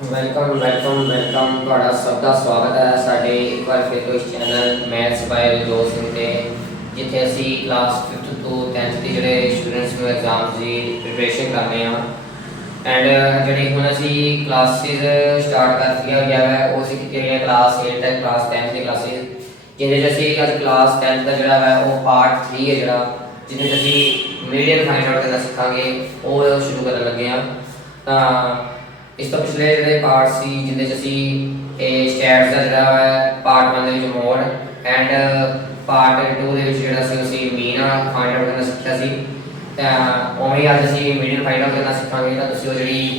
Welcome welcome welcome ਤੁਹਾਡਾ ਸਭ ਦਾ ਸਵਾਗਤ ਹੈ ਸਾਡੇ ਇੱਕ ਵਾਰ ਫਿਰ ਤੋਂ ਇਸ ਚੈਨਲ ਮੈਥਸ ਬਾਈ ਰਜੋਤ ਸਿੰਘ ਤੇ ਜਿੱਥੇ ਅਸੀਂ ਕਲਾਸ 5th ਤੋਂ 10th ਦੇ ਜਿਹੜੇ ਸਟੂਡੈਂਟਸ ਨੂੰ ਐਗਜ਼ਾਮਸ ਦੀ ਪ੍ਰੀਪਰੇਸ਼ਨ ਕਰਨੇ ਆ ਐਂਡ ਜਿਹੜੀ ਹੁਣ ਅਸੀਂ ਕਲਾਸਿਸ ਸਟਾਰਟ ਕਰ ਦਿੱਤੀਆਂ ਹੈ ਉਹ ਅਸੀਂ ਕੀਤੀ ਹੋਈ ਹੈ ਕਲਾਸ 8 ਤੱਕ ਕਲਾਸ 10 ਦੀ ਕਲਾਸਿਸ ਜਿਹਦੇ 'ਚ ਅਸੀਂ ਅੱਜ ਕਲਾਸ 10 ਦਾ ਜਿਹੜਾ ਹੈ ਉਹ ਪਾਰਟ 3 ਹੈ ਜਿਹੜਾ ਜਿਹਦੇ 'ਚ ਅਸੀਂ ਮੀਡੀਅਨ ਫਾਈਂਡ ਆਊਟ ਕਰਨਾ ਸਿੱਖਾਂਗੇ ਉਹ ਸ਼ੁਰੂ ਕਰਨ ਲੱਗੇ ਆ ਤਾਂ ਇਸ ਤੋਂ ਪਿਛਲੇ ਜਿਹੜੇ ਪਾਰਟ ਸੀ ਜਿੰਦੇ ਚ ਅਸੀਂ ਇਹ ਸਟੈਟਸ ਦਾ ਜਿਹੜਾ ਹੈ ਪਾਰਟ 1 ਦੇ ਵਿੱਚ ਮੋਡ ਐਂਡ ਪਾਰਟ 2 ਦੇ ਵਿੱਚ ਜਿਹੜਾ ਸੀ ਅਸੀਂ ਮੀਨ ਫਾਈਂਡ ਆਊਟ ਕਰਨਾ ਸਿੱਖਿਆ ਸੀ ਤਾਂ ਉਵੇਂ ਅੱਜ ਅਸੀਂ ਮੀਡੀਅਨ ਫਾਈਂਡ ਆਊਟ ਕਰਨਾ ਸਿੱਖਾਂਗੇ ਤਾਂ ਤੁਸੀਂ ਉਹ ਜਿਹੜੀ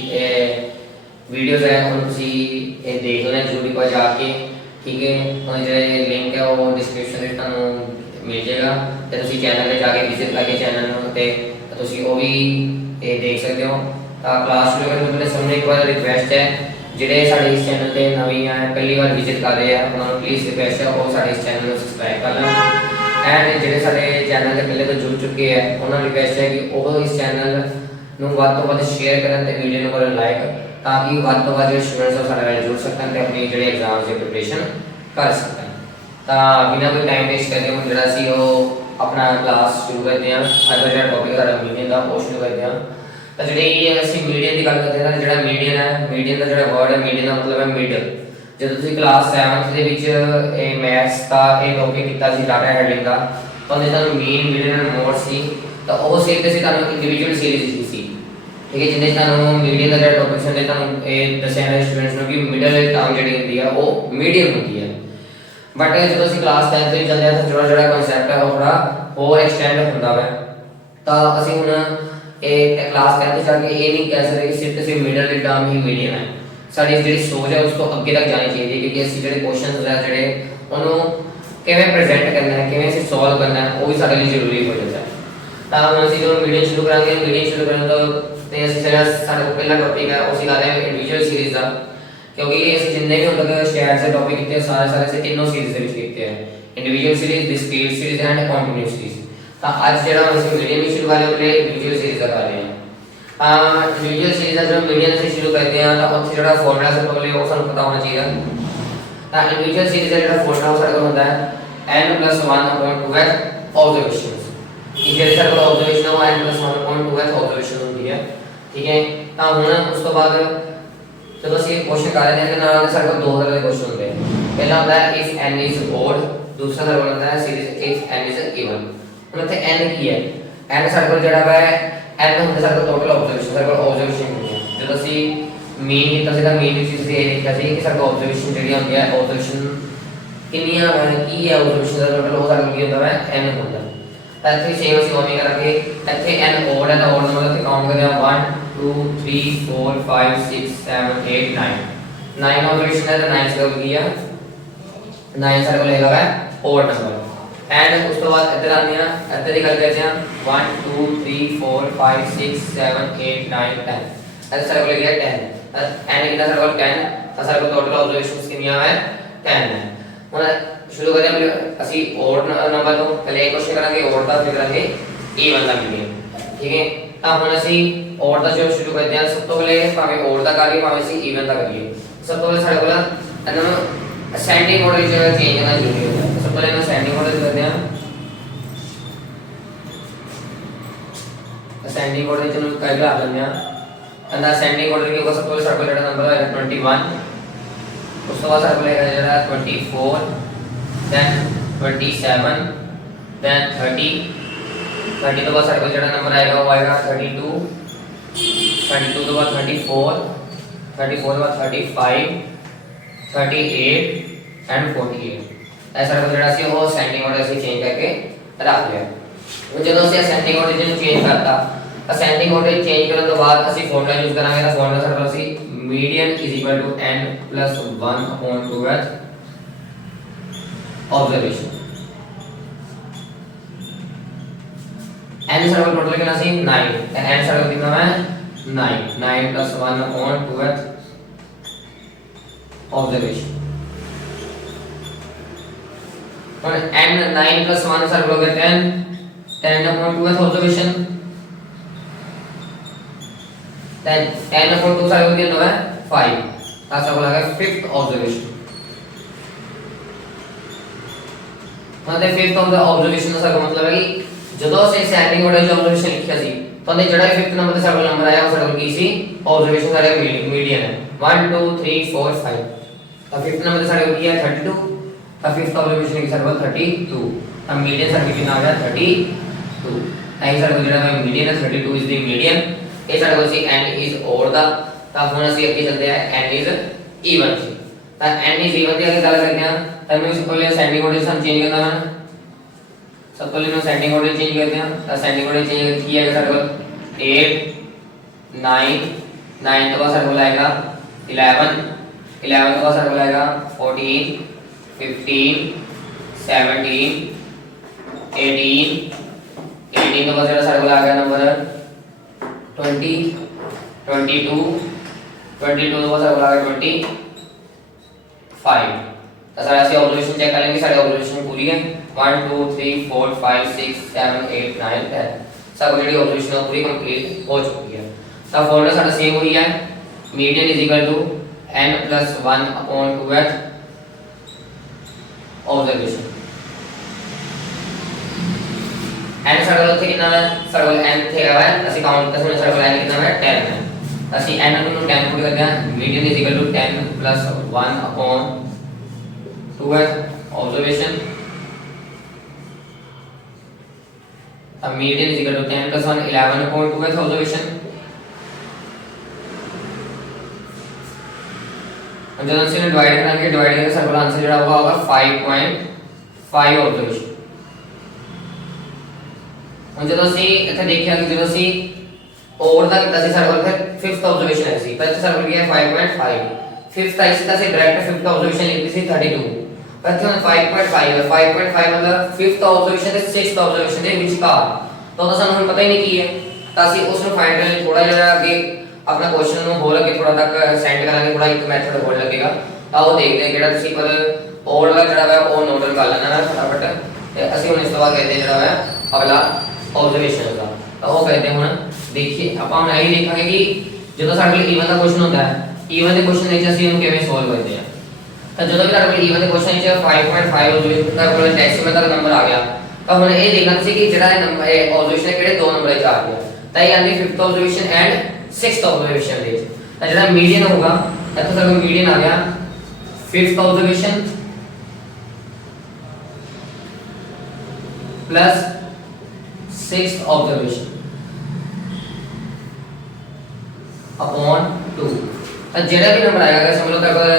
ਵੀਡੀਓਜ਼ ਹੈ ਉਹ ਤੁਸੀਂ ਇਹ ਦੇਖ ਲੈਣਾ ਜ਼ਰੂਰੀ ਪਾ ਜਾ ਕੇ ਠੀਕ ਹੈ ਉਹ ਜਿਹੜੇ ਲਿੰਕ ਹੈ ਉਹ ਡਿਸਕ੍ਰਿਪਸ਼ਨ ਵਿੱਚ ਤੁਹਾਨੂੰ ਮਿਲ ਜਾਏਗਾ ਤੇ ਤੁਸੀਂ ਚੈਨਲ ਤੇ ਜਾ ਕੇ ਵਿਜ਼ਿਟ ਕਰਕੇ ਚੈਨਲ ਨੂੰ ਤੇ ਤੁਸੀਂ ਉਹ ਵੀ ਇਹ ਦੇਖ ਸਕਦੇ ਹੋ क्लास शुरू करने वाले सबने एक बार रिक्वेस्ट है ਜਿਹੜੇ ਸਾਡੇ ਇਸ ਚੈਨਲ ਤੇ ਨਵੇਂ ਆਏ ਪਹਿਲੀ ਵਾਰ ਵਿਜ਼ਿਟ ਕਰ ਰਹੇ ਆ ਉਹਨਾਂ ਨੂੰ ਪਲੀਜ਼ ਰਿਕਵੈਸਟ ਹੈ ਉਹ ਸਾਡੇ ਇਸ ਚੈਨਲ ਨੂੰ ਸਬਸਕ੍ਰਾਈਬ ਕਰ ਲੈਣ ਐਂਡ ਜਿਹੜੇ ਸਾਡੇ ਚੈਨਲ ਤੇ ਪਹਿਲੇ ਤੋਂ ਜੁੜ ਚੁੱਕੇ ਆ ਉਹਨਾਂ ਨੂੰ ਰਿਕਵੈਸਟ ਹੈ ਕਿ ਉਹ ਇਸ ਚੈਨਲ ਨੂੰ ਵੱਧ ਤੋਂ ਵੱਧ ਸ਼ੇਅਰ ਕਰਨ ਤੇ ਵੀਡੀਓ ਨੂੰ ਕਰਨ ਲਾਈਕ ਤਾਂ ਕਿ ਵੱਧ ਤੋਂ ਵੱਧ ਸਟੂਡੈਂਟਸ ਸਾਡੇ ਨਾਲ ਜੁੜ ਸਕਣ ਤੇ ਆਪਣੀ ਜਿਹੜੇ ਐਗਜ਼ਾਮਸ ਦੀ ਪ੍ਰੀਪਰੇਸ਼ਨ ਕਰ ਸਕਣ ਤਾਂ ਬਿਨਾਂ ਕੋਈ ਟਾਈਮ ਵੇਸਟ ਕਰਦੇ ਹੁਣ ਜਿਹੜਾ ਸੀ ਉਹ ਆਪਣਾ ਕਲਾਸ ਸ਼ੁਰੂ ਕਰਦੇ ਆ ਅੱਜ ਦਾ ਜਿਹੜਾ ਟੌਪਿਕ ਸਾਡਾ ਮੀਡੀਅਨ ਦਾ ਉਹ ਸ਼ੁਰੂ ਕਰਦੇ ਆ ਤਾਂ ਜਿਹੜੀ ਅਸੀਂ ਮੀਡੀਅਨ ਦੀ ਗੱਲ ਕਰਦੇ ਹਾਂ ਜਿਹੜਾ ਮੀਡੀਅਨ ਹੈ ਮੀਡੀਅਨ ਦਾ ਜਿਹੜਾ ਵਰਡ ਹੈ ਮੀਡੀਅਨ ਦਾ ਮਤਲਬ ਹੈ ਮਿਡਲ ਜਦੋਂ ਤੁਸੀਂ ਕਲਾਸ 7th ਦੇ ਵਿੱਚ ਇਹ ਮੈਥਸ ਦਾ ਇਹ ਟੌਪਿਕ ਕੀਤਾ ਸੀ ਡਾਟਾ ਹੈਂਡਲਿੰਗ ਦਾ ਤਾਂ ਉਹਦੇ ਤੁਹਾਨੂੰ ਮੀਨ ਮੀਡੀਅਨ ਐਂਡ ਮੋਡ ਸੀ ਤਾਂ ਉਹ ਸਿਰਫ ਤੇ ਤੁਹਾਨੂੰ ਇੰਡੀਵਿਜੂਅਲ ਸੀਰੀਜ਼ ਸੀ ਠੀਕ ਹੈ ਜਿਹਦੇ ਤੁਹਾਨੂੰ ਮੀਡੀਅਨ ਦਾ ਜਿਹੜਾ ਟੌਪਿਕ ਸੀ ਤੁਹਾਨੂੰ ਇਹ ਦੱਸਿਆ ਹੈ ਸਟੂਡੈਂਟਸ ਨੂੰ ਕਿ ਮਿਡਲ ਟਰਮ ਜਿਹੜੀ ਹੁੰਦੀ ਆ ਉਹ ਮੀਡੀਅਨ ਹੁੰਦੀ ਹੈ ਬਟ ਜਦੋਂ ਅਸੀਂ ਕਲਾਸ 10th ਵਿੱਚ ਜਾਂਦੇ ਹਾਂ ਤਾਂ ਜਿਹੜਾ ਕਨਸੈਪਟ ਹੈ ਉਹ ਥੋੜਾ ਹੋਰ ਐਕਸਟੈਂਡ ਹੁੰਦਾ ਹੈ ਤਾਂ ਅਸੀਂ ਹੁਣ ਇਹ क्लास 10 ਜਾ ਕੇ ਇਹ ਨਹੀਂ ਕਹਿ ਸਕਦੇ ਕਿ ਸਿਰਫ ਤੇ ਸਿਰਫ ਮਿਡਲ ਦੀ ਟਰਮ ਹੀ ਮੀਡੀਅਨ ਹੈ ਸਾਡੀ ਜਿਹੜੀ ਸੋਚ ਹੈ ਉਸ ਤੋਂ ਅੱਗੇ ਤੱਕ ਜਾਣੀ ਚਾਹੀਦੀ ਹੈ ਕਿਉਂਕਿ ਅਸੀਂ ਜਿਹੜੇ ਕੁਐਸਚਨਸ ਹੈ ਜਿਹੜੇ ਉਹਨੂੰ ਕਿਵੇਂ ਪ੍ਰੈਜ਼ੈਂਟ ਕਰਨਾ ਹੈ ਕਿਵੇਂ ਅਸੀਂ ਸੋਲਵ ਕਰਨਾ ਹੈ ਉਹ ਵੀ ਸਾਡੇ ਲਈ ਜ਼ਰੂਰੀ ਹੋ ਜਾਂਦਾ ਹੈ ਤਾਂ ਹੁਣ ਅਸੀਂ ਜਦੋਂ ਮੀਡੀਅਨ ਸ਼ੁਰੂ ਕਰਾਂਗੇ ਮੀਡੀਅਨ ਸ਼ੁਰੂ ਕਰਨ ਤੋਂ ਤੇ ਅਸੀਂ ਜਿਹੜਾ ਸਾਡੇ ਕੋਲ ਪਹਿਲਾ ਟੌਪਿਕ ਹੈ ਉਹ ਅਸੀਂ ਕਰਦੇ ਹਾਂ ਇੰਡੀਵਿਜੂਅਲ ਸੀਰੀਜ਼ ਦਾ ਕਿਉਂਕਿ ਅਸੀਂ ਜਿੰਨੇ ਵੀ ਹੁਣ ਤੱਕ ਸਟੈਟਸ ਦੇ ਟੌਪਿਕ ਕੀਤੇ ਸਾਰੇ ਅਸੀਂ ਤਿੰਨੋਂ ਸੀਰੀਜ਼ ਦੇ ਵਿੱਚ ਕੀਤੇ ਹੈ individual series discrete series and continuous series ਤਾਂ ਅੱਜ ਜਿਹੜਾ ਅਸੀਂ ਮੀਡੀਅਨ ਵੀ ਸ਼ੁਰੂ ਕਰ ਰਹੇ ਹਾਂ ਇੰਡੀਵਿਜੂਅਲ ਸੀਰੀਜ਼ ਦਾ ਕਰ ਰਹੇ ਹਾਂ ਇੰਡੀਵਿਜੂਅਲ ਸੀਰੀਜ਼ ਦਾ ਜਦੋਂ ਮੀਡੀਅਨ ਅਸੀਂ ਸ਼ੁਰੂ ਕਰਦੇ ਹਾਂ ਤਾਂ ਉੱਥੇ ਜਿਹੜਾ ਫਾਰਮੂਲਾ ਸਭ ਤੋਂ ਪਹਿਲੇ ਉਹ ਸਾਨੂੰ ਪਤਾ ਹੋਣਾ ਚਾਹੀਦਾ ਤਾਂ ਇੰਡੀਵਿਜੂਅਲ ਸੀਰੀਜ਼ ਦਾ ਜਿਹੜਾ ਫਾਰਮੂਲਾ ਸਾਡੇ ਕੋਲ ਹੁੰਦਾ ਹੈ n+1/2h ਆਬਜ਼ਰਵੇਸ਼ਨਸ ਇਹ ਜਿਹੜੇ ਸਾਡੇ ਕੋਲ ਆਬਜ਼ਰਵੇਸ਼ਨ ਉਹ n+1/2h ਆਬਜ਼ਰਵੇਸ਼ਨ ਹੁੰਦੀ ਹੈ ਠੀਕ ਹੈ ਤਾਂ ਹੁਣ ਉਸ ਤੋਂ ਬਾਅਦ ਜਦੋਂ ਅਸੀਂ ਕੁਐਸਚਨ ਕਰ ਰਹੇ ਹਾਂ ਤਾਂ ਨਾਲ ਸਾਡੇ ਕੋਲ ਦੋ ਤਰ੍ਹਾਂ ਦੇ ਕੁਐਸਚਨ ਹੁੰਦੇ ਹਨ ਪਹਿਲਾ ਹੁੰਦਾ ਹੈ if n is odd ਦੂਸਰਾ ਸਾਡੇ ਕੋਲ ਹੁੰਦਾ ਹੈ series if n is even ਹੁਣ ਇੱਥੇ n ਕੀ ਹੈ n ਸਾਡੇ ਕੋਲ ਜਿਹੜਾ ਹੈ n ਹੁੰਦਾ ਸਾਡੇ ਕੋਲ ਟੋਟਲ ਆਬਜ਼ਰਵੇਸ਼ਨ ਸਾਡੇ ਕੋਲ ਆਬਜ਼ਰਵੇਸ਼ਨ ਹੁੰਦੀ ਹੈ ਜਦੋਂ ਅਸੀਂ ਮੀਨ ਕੀਤਾ ਸੀ ਤਾਂ ਮੀਨ ਵਿੱਚ ਅਸੀਂ ਇਹ ਦੇਖਿਆ ਸੀ ਕਿ ਸਾਡੇ ਕੋਲ ਆਬਜ਼ਰਵੇਸ਼ਨ ਜਿਹੜੀਆਂ ਹੁੰਦੀਆਂ ਆਬਜ਼ਰਵੇਸ਼ਨ ਕਿੰਨੀਆਂ ਹੈ ਕੀ ਹੈ ਆਬਜ਼ਰਵੇਸ਼ਨ ਦਾ ਟੋਟਲ ਉਹ ਸਾਡੇ ਕੋਲ ਕੀ ਹੁੰਦਾ ਹੈ n ਹੁੰਦਾ ਤਾਂ ਇੱਥੇ ਸੇਮ ਅਸੀਂ ਉਵੇਂ ਕਰਾਂਗੇ ਇੱਥੇ n ਓਡ ਹੈ ਤਾਂ ਓਡ ਨੰਬਰ ਇੱਥੇ ਕਾਊਂਟ ਕਰਦੇ ਹਾਂ 1 2 3 4 5 6 7 8 9 9 ਆਬਜ਼ਰਵੇਸ਼ਨ ਹੈ ਤਾਂ 9 ਸਾਡੇ ਕੋਲ ਕੀ ਹੈ 9 ਸਾਡੇ ਕੋਲ ਹੈਗਾ ਹੈ ਓਡ ਨੰਬਰ एंड उस तो बाद इधर आते हैं इधर ही कर देते हैं 1 2 3 4 5 6 7 8 9 10 ऐसे सर्कल ले गया 10 एंड कितना सर्कल 10 तो सर्कल टोटल ऑब्जर्वेशंस कितनी है 10 है ਹੁਣ ਸ਼ੁਰੂ ਕਰਦੇ ਹਾਂ ਅਸੀਂ ਓਡ ਨੰਬਰ ਤੋਂ ਪਹਿਲੇ ਇੱਕ ਕੁਐਸਚਨ ਕਰਾਂਗੇ ਓਡ ਦਾ ਫਿਰ ਕਰਾਂਗੇ ਈਵਨ ਦਾ ਮੀਡੀਅਨ ਠੀਕ ਹੈ ਤਾਂ ਹੁਣ ਅਸੀਂ ਓਡ ਦਾ ਜੋ ਸ਼ੁਰੂ ਕਰਦੇ ਹਾਂ ਸਭ ਤੋਂ ਪਹਿਲੇ ਭਾਵੇਂ ਓਡ ਦਾ ਕਰੀਏ ਭਾਵੇਂ ਅਸੀਂ ਈਵਨ ਦਾ ਕਰੀਏ ਸਭ ਤੋਂ ਪਹਿਲੇ ਸਾਡੇ ਕੋਲ ਇਹਨਾਂ ਨੂੰ ਅਸੈਂਡਿੰਗ ਆਰਡਰ ਵਿੱਚ ਚੇਂਜ ਕਰਨਾ ਜ਼ਰੂਰੀ ਹੁੰਦਾ ਹੈ ਸਭ ਤੋਂ ਪਹਿਲੇ ਅਸੈਂਡਿੰਗ ਆਰਡਰ ਕਰਦੇ ਹਾਂ ਅਸੈਂਡਿੰਗ ਆਰਡਰ ਵਿੱਚ ਨੂੰ ਕਾਇਦਾ ਆ ਲੈਂਦੇ ਹਾਂ ਅੰਦਰ ਅਸੈਂਡਿੰਗ ਆਰਡਰ ਕੀ ਹੋਗਾ ਸਭ ਤੋਂ ਪਹਿਲੇ ਸਾਡੇ ਕੋਲ ਜਿਹੜਾ ਨੰਬਰ ਹੈ 21 ਉਸ ਤੋਂ ਬਾਅਦ ਸਾਡੇ ਕੋਲ ਹੈਗਾ ਜਿਹੜਾ 24 then 27 then 30 30 ਤੋਂ ਬਾਅਦ ਸਾਡੇ ਕੋਲ ਜਿਹੜਾ ਨੰਬਰ ਆਏਗਾ ਉਹ ਆਏਗਾ 32 32 ਤੋਂ ਬਾਅਦ 34 34 ਤੋਂ ਬਾਅਦ 35 38 and 48 ऐसा मतलब ਜਿਹੜਾ ਸੀ ਉਹ ਅਸੈਂਡਿੰਗ ਆਰਡਰ ਅਸੀਂ ਚੇਂਜ ਕਰਕੇ ਰੱਖ ਲਿਆ ਉਹ ਜਦੋਂ ਅਸੀਂ ਅਸੈਂਡਿੰਗ ਆਰਡਰ ਨੂੰ ਚੇਂਜ ਕਰਤਾ ਅਸੈਂਡਿੰਗ ਆਰਡਰ ਚੇਂਜ ਕਰਨ ਤੋਂ ਬਾਅਦ ਅਸੀਂ ਫਾਰਮੂਲਾ ਯੂਜ਼ ਕਰਾਂਗੇ ਤਾਂ ਫਾਰਮੂਲਾ ਸਾਡਾ ਸੀ median is equal to n+1/2h observation n सारा टोटल कितना सी 9 n सारा कितना है 9 9+1/2h observation और n 9+1 सारा हो गया 10/2h observation then 10/2 सारा हो गया 5 ਤਾਂ ਸਾਡੇ ਕੋਲ ਆ ਗਿਆ ਫਿਫਥ ਆਬਜ਼ਰਵੇਸ਼ਨ। ਹੁਣ ਤੇ ਫਿਫਥ ਆਬਜ਼ਰਵੇਸ਼ਨ ਦਾ ਸਾਡਾ ਮਤਲਬ ਹੈ ਕਿ ਜਦੋਂ ਅਸੀਂ ਸੈਂਡਿੰਗ ਆਰਡਰ ਚ ਆਬਜ਼ਰਵੇਸ਼ਨ ਲਿਖਿਆ ਸੀ ਤਾਂ ਉਹਦੇ ਜਿਹੜਾ ਫਿਫਥ ਨੰਬਰ ਤੇ ਸਾਡਾ ਨੰਬਰ ਆਇਆ ਉਹ ਸਾਡੇ ਕੋਲ ਕੀ ਸੀ ਆਬਜ਼ਰਵੇਸ਼ਨ ਸਾਡੇ ਮੀਡੀਅਨ ਹੈ 1 2 3 4 5 ਤਾਂ ਫਿਫਥ ਨੰਬਰ ਤੇ ਸਾਡੇ ਕੋਲ ਕੀ ਹੈ 32 ਤਾਂ ਫਿਫਥ ਆਬਜ਼ਰਵੇਸ਼ਨ ਕੀ ਸਾਡੇ ਕੋਲ 32 ਤਾਂ ਮੀਡੀਅਨ ਸਾਡੇ ਕਿੰਨਾ ਆ ਗਿਆ 32 ਤਾਂ ਇਹ ਸਾਡੇ ਕੋਲ ਜਿਹੜਾ ਮੀਡੀਅਨ ਹੈ 32 ਇਜ਼ ਦੀ ਮੀਡੀਅਨ। ਇਹ ਸਾਡੇ ਕੋਲ ਸੀ n ਇਜ਼ ਓਡ ਦਾ ਤਾਂ ਹੁਣ ਅਸੀਂ ਅੱਗੇ ਚੱਲਦੇ ਹਾਂ n ਇਜ਼ ਈਵਨ ਸੀ ਤਾਂ n ਇਜ਼ ਈਵਨ ਦੀ ਅਗਰ ਗੱਲ ਕਰਦੇ ਹਾਂ ਤਾਂ ਮੈਂ ਇਸ ਕੋਲ ਸੈਂਡਿੰਗ ਆਰਡਰ ਸਾਨੂੰ ਚੇਂਜ करना है सब पहले मैं सेंडिंग ऑर्डर चेंज करते हैं तो सेंडिंग ऑर्डर चेंज किया है सारे को 8 9 9 तो बाद सारे को आएगा 11 11 तो बाद सारे को आएगा 14 15 17 18 18 तो बाद सारे को आ गया नंबर 20 22 22 तो बाद सारे को आ गया 25 तो सारे ऐसे ऑब्जर्वेशन चेक करेंगे सारे ऑब्जर्वेशन पूरी है 1 2 3 4 5 6 7 8 9 10 सब ऑलरेडी ऑब्जर्वेशन पूरी कंप्लीट हो चुकी है। तो फॉर्मूला सारा सेम हुई है median is equal to n plus 1 upon 2th observation. n सारा ਉੱਥੇ ਕਿੰਨਾ ਹੈ ਸਾਡਾ ਕੋਲ n ਥੇ ਹੈਗਾ ਅਸੀਂ ਕਾਊਂਟ ਕਰਦੇ ਹਾਂ ਸਾਡਾ ਕੋਲ n ਕਿੰਨਾ ਹੈ 10 ਹੈ ਅਸੀਂ n ਨੂੰ 10 ਪੁੱਟ ਕਰਦੇ ਹਾਂ median is equal to 10 plus 1 upon 2th observation a median is equal to 10 plus 1 11 upon 2th observation और जब हम डिवाइड करेंगे सर्कल आंसर जड़ा होगा 5.5 observation। और जब ਅਸੀਂ ਇੱਥੇ ਦੇਖਿਆ ਕਿ ਜਦੋਂ ਅਸੀਂ ओवर ਦਾ ਕੀਤਾ ਸੀ ਸਾਡੇ ਕੋਲ ਫਿਰ 5th observation ਹੈ ਸੀ ਪਰ ਇੱਥੇ ਸਾਡੇ ਕੋਲ ਗਿਆ 5.5 5th ਆਈ ਸੀ ਤਾਂ ਅਸੀਂ ਡਾਇਰੈਕਟ 5th observation ਲਿਖੀ ਸੀ 32 पर थे 5.5 है 5.5 मतलब 5th ऑब्जर्वेशन ਤੇ 6th ऑब्जर्वेशन ਦੇ ਵਿਚਕਾਰ ਤਾਂ ਉਹਦਾ ਸਾਨੂੰ ਹੁਣ ਪਤਾ ਹੀ ਨਹੀਂ ਕੀ ਹੈ ਤਾਂ ਅਸੀਂ ਉਸ ਨੂੰ ਫਾਈਂਡ ਕਰਨ ਲਈ ਥੋੜਾ ਜਿਹਾ ਅੱਗੇ ਆਪਣਾ ਕੁਐਸਚਨ ਨੂੰ ਹੋਰ ਅੱਗੇ ਥੋੜਾ ਤੱਕ ਸੈਂਡ ਕਰਾਂਗੇ ਥੋੜਾ ਇੱਕ ਮੈਥਡ ਹੋਰ ਲੱਗੇਗਾ ਤਾਂ ਉਹ ਦੇਖਦੇ ਹਾਂ ਕਿਹੜਾ ਤੁਸੀਂ ਪਰ ਓਵਰ ਵਾਲਾ ਜਿਹੜਾ ਹੈ ਉਹ ਨੋਟ ਕਰ ਲੈਣਾ ਹੈ ਫਟਾਫਟ ਤੇ ਅਸੀਂ ਹੁਣ ਇਸ ਤੋਂ ਬਾਅਦ ਕਰਦੇ ਹਾਂ ਜਿਹੜਾ ਹੈ ਅਗਲਾ ऑब्जर्वेशन ਦਾ ਤਾਂ ਉਹ ਕਰਦੇ ਹੁਣ ਦੇਖੀਏ ਆਪਾਂ ਹੁਣ ਇਹ ਦੇਖਾਂਗੇ ਕਿ ਜਦੋਂ ਸਾਡੇ ਕੋਲ ਈਵਨ ਦਾ ਕੁਐਸਚਨ ਹੁੰਦਾ ਹੈ ਈਵਨ ਦੇ ਕੁਐਸਚਨ ਵਿੱਚ ਅਸੀਂ ਉਹਨੂੰ ਕਿਵੇਂ ਸੋਲਵ ਕਰਦੇ ਹਾਂ ਤਾਂ ਜਦੋਂ ਵੀ ਤੁਹਾਡੇ ਕੋਲ ਈਵਨ ਦੇ ਕੁਐਸਚਨ ਵਿੱਚ 5.5 ਆਬਜ਼ਰਵੇਸ਼ਨ ਦਾ ਕੋਲ ਡੈਸੀਮਲ ਦਾ ਨੰਬਰ ਆ ਗਿਆ ਤਾਂ ਹੁਣ ਇਹ ਦੇਖਣਾ ਸੀ ਕਿ ਜਿਹੜਾ ਇਹ ਨੰਬਰ ਹੈ ਆਬਜ਼ਰਵੇਸ਼ਨ ਕਿਹੜੇ ਦੋ ਨੰਬਰ ਵਿੱਚ ਆ ਗਿਆ ਤਾਂ ਇਹ ਆਂਦੀ 5th observation and 6th observation ਦੇ ਤਾਂ ਜਿਹੜਾ ਮੀਡੀਅਨ ਹੋਊਗਾ ਇੱਥੇ ਸਾਡੇ ਕੋਲ ਮੀਡੀਅਨ ਆ ਗਿਆ 5th observation plus 6th observation upon 2 ਤਾਂ ਜਿਹੜਾ ਵੀ ਨੰਬਰ ਆਏਗਾ ਸਮਝ ਲਓ ਤੁਹਾਡੇ ਕੋਲ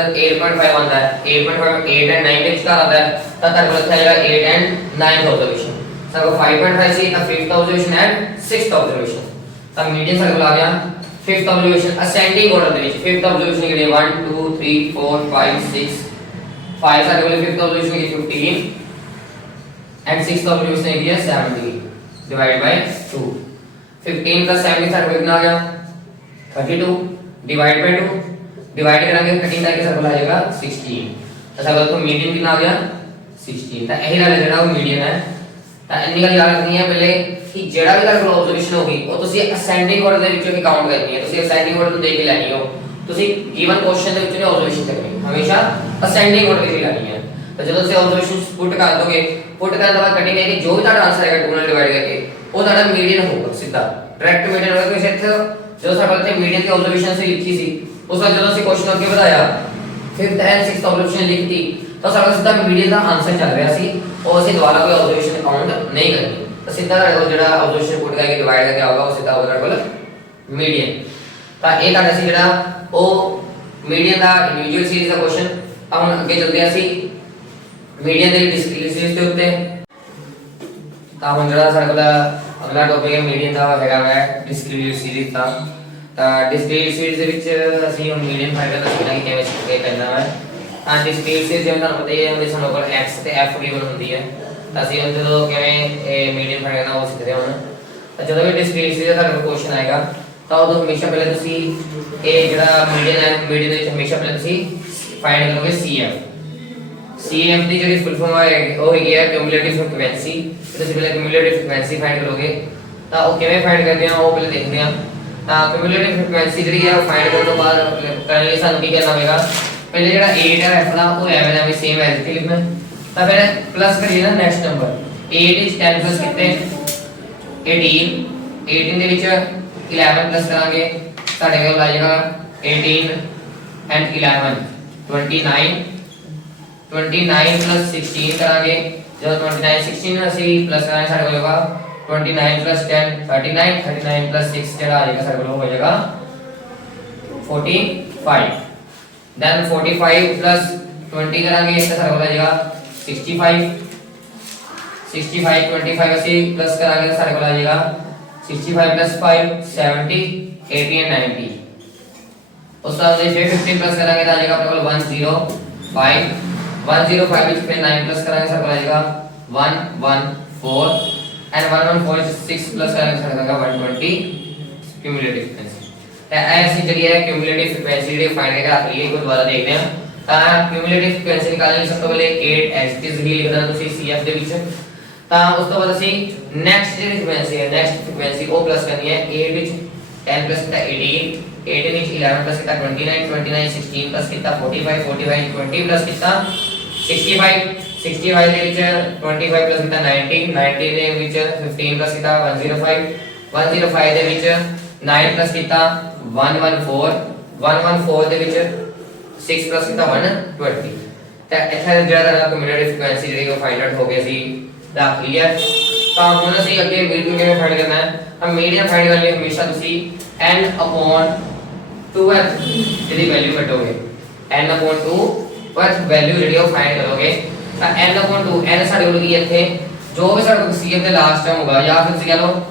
8.5 ਆਉਂਦਾ ਹੈ 8.5 8 ਐਂਡ 9 ਦੇ ਵਿਚਕਾਰ ਆਉਂਦਾ ਹੈ ਤਾਂ ਤੁਹਾਡੇ ਕੋਲ ਇੱਥੇ ਆਏਗਾ 8 ਐਂਡ 9th observation ਸਾਡੇ ਕੋਲ 5.5 ਸੀ ਤਾਂ 5th observation and 6th observation ਤਾਂ ਮੀਡੀਅਨ ਸਾਡੇ ਕੋਲ ਆ ਗਿਆ 5th observation ascending order ਦੇ ਵਿੱਚ 5th observation ਕਿਹੜੇ 1 2 3 4 5 6 5 ਸਾਡੇ ਕੋਲ 5th observation Ki 15 and 6th observation is 70 divided by 2 15 plus 70 सारे को कितना आ गया 32 divided by 2 डिवाइड करेंगे 13 का सर्कल आ जाएगा 16 तो सर्कल को मीडियन कितना आ गया 16 ਤਾਂ ਇਹ ਵਾਲਾ ਜਿਹੜਾ ਉਹ ਮੀਡੀਅਨ ਹੈ ਤਾਂ ਇੰਨੀ ਗੱਲ ਯਾਦ ਰੱਖਣੀ ਹੈ ਪਹਿਲੇ ਕਿ ਜਿਹੜਾ ਵੀ ਤੁਹਾਡੇ ਕੋਲ ਆਬਜ਼ਰਵੇਸ਼ਨ ਹੋਗੀ ਉਹ ਤੁਸੀਂ ਅਸੈਂਡਿੰਗ ਆਰਡਰ ਦੇ ਵਿੱਚੋਂ ਹੀ ਕਾਊਂਟ ਕਰਨੀ ਹੈ ਤੁਸੀਂ ਅਸੈਂਡਿੰਗ ਆਰਡਰ ਤੋਂ ਦੇਖ ਕੇ ਲੈਣੀ ਹੋ ਤੁਸੀਂ ਗਿਵਨ ਕੁਐਸਚਨ ਦੇ ਵਿੱਚੋਂ ਆਬਜ਼ਰਵੇਸ਼ਨ ਕਰਨੀ ਹਮੇਸ਼ਾ ਅਸੈਂਡਿੰਗ ਆਰਡਰ ਵਿੱਚ ਲੈਣੀ ਹੈ तो जब से ऑब्जर्वेशन पुट कर दोगे पुट करने के बाद कटिंग है कि जो भी ਤੁਹਾਡਾ ਆਨਸਰ ਆਏਗਾ 2 ਨਾਲ ਡਿਵਾਈਡ ਕਰਕੇ ਉਹ ਤੁਹਾਡਾ ਮੀਡੀਅਨ ਹੋਊਗਾ ਸਿੱਧਾ ਡਾਇਰੈਕਟ ਮੀਡੀਅਨ ਹੋਏਗਾ ਕਿ ਇੱਥੇ ਜੋ ਸਾਡੇ ਤੇ ਮੀਡੀਅਨ ਦੀ ਆਬਜ਼ਰਵੇਸ਼ਨ ਸੀ ਲਿਖੀ ਸੀ ਉਸ ਵਾਰ ਜਦੋਂ ਅਸੀਂ ਕੁਐਸਚਨ ਅੱਗੇ ਵਧਾਇਆ 5th ਐਂਡ 6th ਆਬਜ਼ਰਵੇਸ਼ਨ ਲਿਖਤੀ ਤਾਂ ਸਾਡਾ ਸਿੱਧਾ ਮੀਡੀਅਨ ਦਾ ਆਨਸਰ ਚੱਲ ਰਿਹਾ ਸੀ ਉਹ ਅਸੀਂ ਦੁਬਾਰਾ ਕੋਈ ਆਬਜ਼ਰਵੇਸ਼ਨ ਕਾਊਂਟ ਨਹੀਂ ਕਰਨੀ ਤਾਂ ਸਿੱਧਾ ਜਿਹੜਾ ਆਬਜ਼ਰਵੇਸ਼ਨ ਪੁਟ ਕਰਕੇ ਡਿਵਾਈਡ ਕਰਕੇ ਆਊਗਾ ਉਹ ਸਿੱਧਾ ਹੋਊਗਾ ਕੋਲ ਮੀਡੀਅਨ ਤਾਂ ਇਹ ਤੁਹਾਡਾ ਸੀ ਜਿਹੜਾ ਉਹ ਮੀਡੀਅਨ ਦਾ ਇੰਡੀਵਿਜੂਅਲ ਸੀਰੀਜ਼ ਦਾ ਕੁਐਸਚਨ ਆ ਹੁਣ ਅੱਗੇ ਚੱਲਦੇ ਹਾਂ ਅਸੀਂ मीडियन ਦੇ ਡਿਸਕ੍ਰੀਟ ਸੀਰੀਜ਼ ਦੇ ਉੱਤੇ ਤਾਂ ਹੁਣ ਜਿਹੜਾ ਸਾਡਾ ਅਗਲਾ ਟੌਪਿਕ ਹੈ ਮੀਡੀਅਨ ਦਾ ਹੈਗਾ ਹੈ ਡਿਸਕ੍ਰੀਟ ਸੀਰੀਜ਼ ਦਾ ਤਾਂ ਡਿਸਕ੍ਰੀਟ ਸੀਰੀਜ਼ ਦੇ ਵਿੱਚ ਅਸੀਂ ਹੁਣ ਮੀਡੀਅਨ ਫਾਈਂਡ ਕਰਨਾ ਸਿੱਖਣਾ ਕਿ ਕਿਵੇਂ ਸਿੱਖ ਕੇ ਕਰਨਾ ਹੈ ਤਾਂ ਡਿਸਕ੍ਰੀਟ ਸੀਰੀਜ਼ ਜਿਵੇਂ ਤੁਹਾਨੂੰ ਪਤਾ ਹੀ ਹੈ ਉਹਦੇ ਸਾਨੂੰ ਕੋਲ x ਤੇ f ਗਿਵਨ ਹੁੰਦੀ ਹੈ ਤਾਂ ਅਸੀਂ ਜਦੋਂ ਕਿਵੇਂ ਇਹ ਮੀਡੀਅਨ ਫਾਈਂਡ ਕਰਨਾ ਉਹ ਸਿੱਖਦੇ ਹਾਂ ਤਾਂ ਜਦੋਂ ਵੀ ਡਿਸਕ੍ਰੀਟ ਸੀਰੀਜ਼ ਦਾ ਤੁਹਾਨੂੰ ਕੁਐਸਚਨ ਆਏਗਾ ਤਾਂ ਉਦੋਂ ਹਮੇਸ਼ਾ ਪਹਿਲੇ ਤੁਸੀਂ ਇਹ ਜਿਹੜਾ ਮੀਡੀਅਨ ਹੈ ਮੀਡੀਅਨ ਦੇ ਵਿੱਚ ਹਮੇਸ਼ਾ ਪਹਿਲੇ ਤੁਸੀਂ ਫਾਈਂਡ ਕਰੋਗੇ CF CF ਦੀ ਜਿਹੜੀ ਫੁੱਲ ਫਾਰਮ ਹੈ ਉਹ ਹੈਗੀ ਹੈ ਕਿਊਮੂਲੇਟਿਵ ਫ੍ਰੀਕੁਐਂਸੀ ਤੁਸੀਂ ਪਹਿਲੇ ਕਿਊਮੂਲੇਟਿਵ ਫ੍ਰੀਕੁਐਂਸੀ ਫਾਈਂਡ ਕਰੋਗੇ ਤਾਂ ਉਹ ਕਿਵੇਂ ਫਾਈਂਡ ਕਰਦੇ ਆ ਉਹ ਪਹਿਲੇ ਦੇਖਦੇ ਆ क्यूमुलेटिव फ्रीक्वेंसी ਜਿਹੜੀ ਹੈ ਉਹ ਫਾਈਂਡ ਕਰਨ ਤੋਂ ਬਾਅਦ ਕਰਨ ਲਈ ਸਾਨੂੰ ਕੀ ਕਰਨਾ ਹੋਵੇਗਾ ਪਹਿਲੇ ਜਿਹੜਾ 8 ਹੈ f ਦਾ ਉਹ ਐਵੇਂ ਦਾ ਵੀ ਸੇਮ ਐਜ਼ ਇਟ ਲਿਖਣਾ ਤਾਂ ਫਿਰ ਪਲੱਸ ਕਰੀਏ ਨਾ ਨੈਕਸਟ ਨੰਬਰ 8 ਵਿੱਚ 10 ਪਲੱਸ ਕਿਤੇ 18 ਦੇ ਵਿੱਚ 11 ਪਲੱਸ ਕਰਾਂਗੇ ਸਾਡੇ ਕੋਲ ਆ ਜਾਏਗਾ 18 and 11 29 plus 16 करांगे जब 29 16 ਅਸੀਂ प्लस करांगे ਸਾਡੇ ਕੋਲ ਹੋਗਾ 29 plus 10 39 plus 6 ਜਿਹੜਾ ਆ ਜਾਏਗਾ ਸਾਡੇ ਕੋਲ ਹੋ ਜਾਏਗਾ 45 then 45 plus 20 करांगे इसका ਸਾਡੇ ਕੋਲ ਆ ਜਾਏਗਾ 65 25 ਅਸੀਂ प्लस करांगे ਸਾਡੇ ਕੋਲ ਆ ਜਾਏਗਾ 65 plus 5 70 80 and 90 ਉਸ ਤੋਂ ਬਾਅਦ फिर 15 प्लस करांगे तो आ जाएगा अपने को 105 ਵਿੱਚ फिर 9 प्लस करांगे ਸਾਡੇ ਕੋਲ ਆ ਜਾਏਗਾ 114 and 114 6 प्लस करांगे ਸਾਡੇ ਕੋਲ आएगा 120 क्यूमुलेटिव फ्रीक्वेंसी ਤਾਂ ऐसी ਜਿਹੜੀ ਹੈ क्यूमुलेटिव फ्रीक्वेंसी ਜਿਹੜੀ ਫਾਈਂਡ ਕਰਕੇ ਰੱਖ ਲਈਏ ਇੱਕ ਦੁਬਾਰਾ ਦੇਖਦੇ ਹਾਂ ਤਾਂ क्यूमुलेटिव फ्रीक्वेंसी निकालने ਲਈ ਸਭ ਤੋਂ ਪਹਿਲੇ 8 ਐਕਸਿਸ ਹੀ ਲਿਖਣਾ ਤੁਸੀਂ CF ਦੇ ਵਿੱਚ ਤਾਂ ਉਸ ਤੋਂ ਬਾਅਦ ਅਸੀਂ ਨੈਕਸਟ ਜਿਹੜੀ ਫ੍ਰੀਕੁਐਂਸੀ ਹੈ ਨੈਕਸਟ ਫ੍ਰੀਕੁਐਂਸੀ ਉਹ ਪਲੱਸ ਕਰਨੀ ਹੈ 8 ਵਿੱਚ 10 प्लस कितना 18 18 ਵਿੱਚ 11 प्लस कितना 29 16 प्लस कितना 45 20 प्लस कितना 65 ਦੇ ਵਿੱਚ 25 प्लस कितना 90 ਦੇ ਵਿੱਚ 15 प्लस कितना 105 ਦੇ ਵਿੱਚ 9 प्लस कितना 114 ਦੇ ਵਿੱਚ 6 प्लस कितना 120 ਤਾਂ ਇੱਥੇ ਜਿਹੜਾ ਦਾ ਕਮਿਊਲੇਟਿਵ ਫ੍ਰੀਕੁਐਂਸੀ ਜਿਹੜੀ ਉਹ ਫਾਈਂਡ ਆਊਟ ਹੋ ਗਈ ਸੀ ਰੱਖ ਲਈ ਹੈ ਤਾਂ ਹੁਣ ਅਸੀਂ ਅੱਗੇ ਮੀਡੀਅਨ ਕਿਵੇਂ ਫਾਈਂਡ ਕਰਨਾ ਹੈ हम मीडियन फाइंड करने लिए हमेशा तुसी n upon 2f ਇਹਦੀ ਵੈਲਿਊ ਕੱਢੋਗੇ n upon 2f ਵੈਲਿਊ ਜਿਹੜੀ ਉਹ ਫਾਈਂਡ ਕਰੋਗੇ ਤਾਂ n upon 2 n ਸਾਡੇ ਕੋਲ ਕੀ ਇੱਥੇ ਜੋ ਵੀ ਸਾਡੇ ਕੋਲ CF ਦੇ ਲਾਸਟ ਟਰਮ ਹੋਗਾ ਜਾਂ ਫਿਰ ਤੁਸੀਂ ਕਹ ਲਓ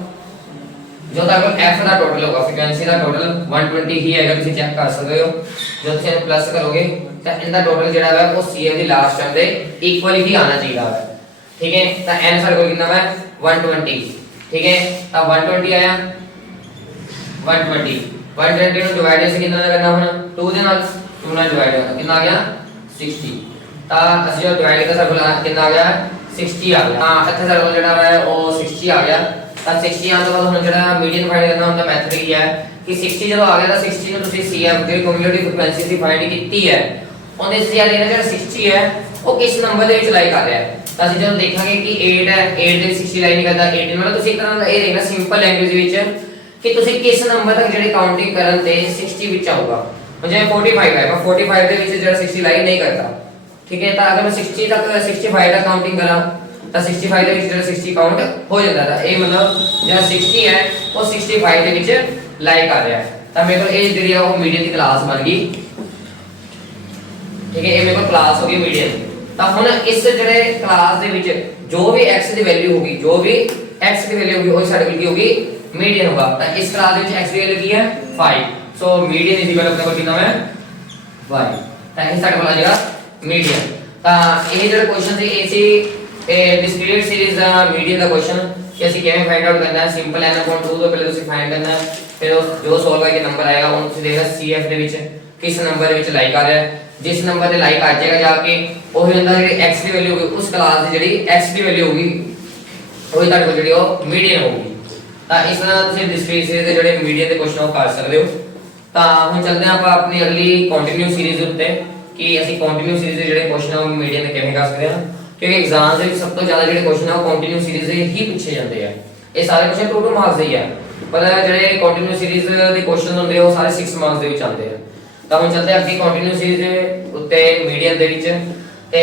ਜੋ ਤੁਹਾਡੇ ਕੋਲ f ਦਾ ਟੋਟਲ ਹੋਗਾ ਫ੍ਰੀਕੁਐਂਸੀ ਦਾ ਟੋਟਲ 120 ਹੀ ਹੈਗਾ ਤੁਸੀਂ ਚੈੱਕ ਕਰ ਸਕਦੇ ਹੋ ਜਦੋਂ ਤੁਸੀਂ ਇਹਨੂੰ ਪਲੱਸ ਕਰੋਗੇ ਤਾਂ ਇਹਦਾ ਟੋਟਲ ਜਿਹੜਾ ਹੈ ਉਹ CF ਦੀ ਲਾਸਟ ਟਰਮ ਦੇ ਇਕੁਅਲ ਹੀ ਆਣਾ ਚਾਹੀਦਾ ਹੈ ਠੀਕ ਹੈ ਤਾਂ n ਸਾਡੇ ਕੋਲ ਕਿੰਨਾ ਹੈ 120 ठीक है अब 120 आया 120 ਨੂੰ ਡਿਵਾਈਡ ਅਸੀਂ ਕਿੰਨਾ ਕਰਨਾ ਹੁਣ 2 ਦੇ ਨਾਲ 2 ਨਾਲ ਡਿਵਾਈਡ ਹੋਣਾ ਕਿੰਨਾ ਆ ਗਿਆ 60 ਤਾਂ ਅਸੀਂ ਜੋ ਡਿਵਾਈਡ ਕੀਤਾ ਸਾਡੇ ਕੋਲ ਕਿੰਨਾ ਆ ਗਿਆ 60 ਆ ਗਿਆ ਹਾਂ ਇੱਥੇ ਸਾਡੇ ਕੋਲ ਜਿਹੜਾ ਹੈ ਉਹ 60 ਆ ਗਿਆ ਤਾਂ 60 ਆਉਣ ਤੋਂ ਬਾਅਦ ਹੁਣ ਜਿਹੜਾ ਮੀਡੀਅਨ ਫਾਈਂਡ ਕਰਨਾ ਹੁੰਦਾ ਮੈਥਡ ਇਹ ਹੈ ਕਿ 60 ਜਦੋਂ ਆ ਗਿਆ ਤਾਂ 60 ਨੂੰ ਤੁਸੀਂ CF ਜਿਹੜੀ ਕਮਿਊਲੇਟਿਵ ਫ੍ਰੀਕੁਐਂਸੀ ਸੀ ਫਾਈਂਡ ਕੀਤੀ ਹੈ ਉਹਦੇ ਸੀ ਆ ਜਿਹੜਾ 60 ਹੈ ਉਹ ਕਿਸ ਨੰਬਰ ਦੇ ਵਿੱਚ ਲਾਈ ਕਰ ਰਿਹਾ ਹੈ ਅਸੀਂ ਜਦੋਂ ਦੇਖਾਂਗੇ ਕਿ 8 ਹੈ 8 ਦੇ 60 ਲਾਈਨ ਕਰਦਾ 18 ਮਤਲਬ ਤੁਸੀਂ ਇੱਕ ਤਰ੍ਹਾਂ ਦਾ ਇਹ ਦੇਖਣਾ ਸਿੰਪਲ ਲੈਂਗੁਏਜ ਵਿੱਚ ਕਿ ਤੁਸੀਂ ਕਿਸ ਨੰਬਰ ਤੱਕ ਜਿਹੜੇ ਕਾਊਂਟਿੰਗ ਕਰਨ ਤੇ 60 ਵਿੱਚ ਆਊਗਾ ਜਿਵੇਂ 45 ਹੈ ਮੈਂ 45 ਦੇ ਵਿੱਚ ਜਿਹੜਾ 60 ਲਾਈਨ ਨਹੀਂ ਕਰਦਾ ਠੀਕ ਹੈ ਤਾਂ ਅਗਰ ਮੈਂ 60 ਤੱਕ 65 ਤੱਕ ਕਾਊਂਟਿੰਗ ਕਰਾਂ ਤਾਂ 65 ਦੇ ਵਿੱਚ ਜਿਹੜਾ 60 ਕਾਊਂਟ ਹੋ ਜਾਂਦਾ ਤਾਂ ਇਹ ਮਤਲਬ ਜਿਹੜਾ 60 ਹੈ ਉਹ 65 ਦੇ ਵਿੱਚ ਲਾਈ ਕਰ ਰਿਹਾ ਤਾਂ ਮੇਰੇ ਕੋਲ ਇਹ ਜਿਹੜੀ ਆ ਉਹ ਮੀਡੀਅਨ ਦੀ ਕਲਾਸ ਬਣ ਗਈ ਠੀਕ ਹੈ ਇਹ ਮੇਰੇ ਕੋਲ ਕਲਾਸ ਹੋ ਗਈ ਮੀਡੀਅਨ ਤਾਂ ਹੁਣ ਇਸ ਜਿਹੜੇ ਕਲਾਸ ਦੇ ਵਿੱਚ ਜੋ ਵੀ x ਦੀ ਵੈਲਿਊ ਹੋਗੀ ਜੋ ਵੀ x ਦੀ ਵੈਲਿਊ ਹੋਗੀ ਉਹ ਸਾਡੇ ਕੋਲ ਕੀ ਹੋਗੀ ਮੀਡੀਅਨ ਹੋਗਾ ਤਾਂ ਇਸ ਕਲਾਸ ਦੇ ਵਿੱਚ x ਦੀ ਵੈਲਿਊ ਕੀ ਹੈ 5 ਸੋ ਮੀਡੀਅਨ ਇਜ਼ ਇਕੁਅਲ ਆਪਣੇ ਕੋਲ ਕਿੰਨਾ ਹੈ y ਤਾਂ ਇਹ ਸਾਡੇ ਕੋਲ ਆ ਜਾਏਗਾ ਮੀਡੀਅਨ ਤਾਂ ਇਹ ਜਿਹੜਾ ਕੁਐਸਚਨ ਸੀ ਇਹ ਸੀ ਡਿਸਕ੍ਰੀਟ ਸੀਰੀਜ਼ ਦਾ ਮੀਡੀਅਨ ਦਾ ਕੁਐਸਚਨ ਕਿ ਅਸੀਂ ਕਿਵੇਂ ਫਾਈਂਡ ਆਊਟ ਕਰਨਾ ਹੈ ਸਿੰਪਲ n upon 2 ਤੋਂ ਪਹਿਲੇ ਤੁਸੀਂ ਫਾਈਂਡ ਕਰਨਾ ਹੈ ਫਿਰ ਜੋ ਸੋਲਵ ਕਰਕੇ ਨੰਬਰ ਆਏਗਾ ਉਹ ਤੁਸੀਂ ਦੇਖਣਾ CF ਦੇ ਵਿੱਚ ਕਿਸ ਨੰਬਰ ਦੇ ਵਿੱਚ ਲਾਈ ਕਰ ਰਿਹਾ ਹੈ ਜਿਸ ਨੰਬਰ ਤੇ ਲਾਈਕ ਆ ਜਾਏਗਾ ਜਾ ਕੇ ਉਹ ਹੁੰਦਾ ਜਿਹੜੀ x ਦੀ ਵੈਲਿਊ ਹੋਗੀ ਉਸ ਕਲਾਸ ਦੀ ਜਿਹੜੀ x ਦੀ ਵੈਲਿਊ ਹੋਗੀ ਉਹ ਤੁਹਾਡੇ ਕੋਲ ਜਿਹੜੀ ਉਹ ਮੀਡੀਅਨ ਹੋਗੀ ਤਾਂ ਇਸ ਤਰ੍ਹਾਂ ਤੁਸੀਂ ਡਿਸਕ੍ਰੀਟ ਸੀਰੀਜ਼ ਦੇ ਜਿਹੜੇ ਮੀਡੀਅਨ ਦੇ ਕੁਐਸਚਨ ਉਹ ਕਰ ਸਕਦੇ ਹੋ ਤਾਂ ਹੁਣ ਚੱਲਦੇ ਹਾਂ ਆਪਾਂ ਆਪਣੀ ਅਗਲੀ ਕੰਟੀਨਿਊ ਸੀਰੀਜ਼ ਉੱਤੇ ਕਿ ਅਸੀਂ ਕੰਟੀਨਿਊ ਸੀਰੀਜ਼ ਦੇ ਜਿਹੜੇ ਕੁਐਸਚਨ ਉਹ ਮੀਡੀਅਨ ਦੇ ਕਿਵੇਂ ਕਰ ਸਕਦੇ ਹਾਂ ਕਿਉਂਕਿ ਐਗਜ਼ਾਮ ਦੇ ਵਿੱਚ ਸਭ ਤੋਂ ਜ਼ਿਆਦਾ ਜਿਹੜੇ ਕੁਐਸਚਨ ਆ ਉਹ ਕੰਟੀਨਿਊ ਸੀਰੀਜ਼ ਦੇ ਹੀ ਪੁੱਛੇ ਜਾਂਦੇ ਆ ਇਹ ਸਾਰੇ ਕੁਐਸਚਨ 2 ਮਾਰਕਸ ਦੇ ਹੀ ਆ ਪਰ ਜਿਹੜੇ ਕੰਟੀਨਿਊ ਸੀਰੀਜ਼ ਦੇ ਕੁਐਸਚਨ ਹੁੰਦੇ ਉਹ ਸਾਰੇ 6 ਮਾਰਕਸ ਦੇ ਵਿੱਚ ਆਉਂਦੇ ਆ ਤਾਂ ਹੁਣ ਚੱਲਦੇ ਅੱਗੇ ਕੰਟੀਨਿਊ ਸੀਰੀਜ਼ ਦੇ ਉੱਤੇ ਮੀਡੀਅਨ ਦੇ ਵਿੱਚ ਤੇ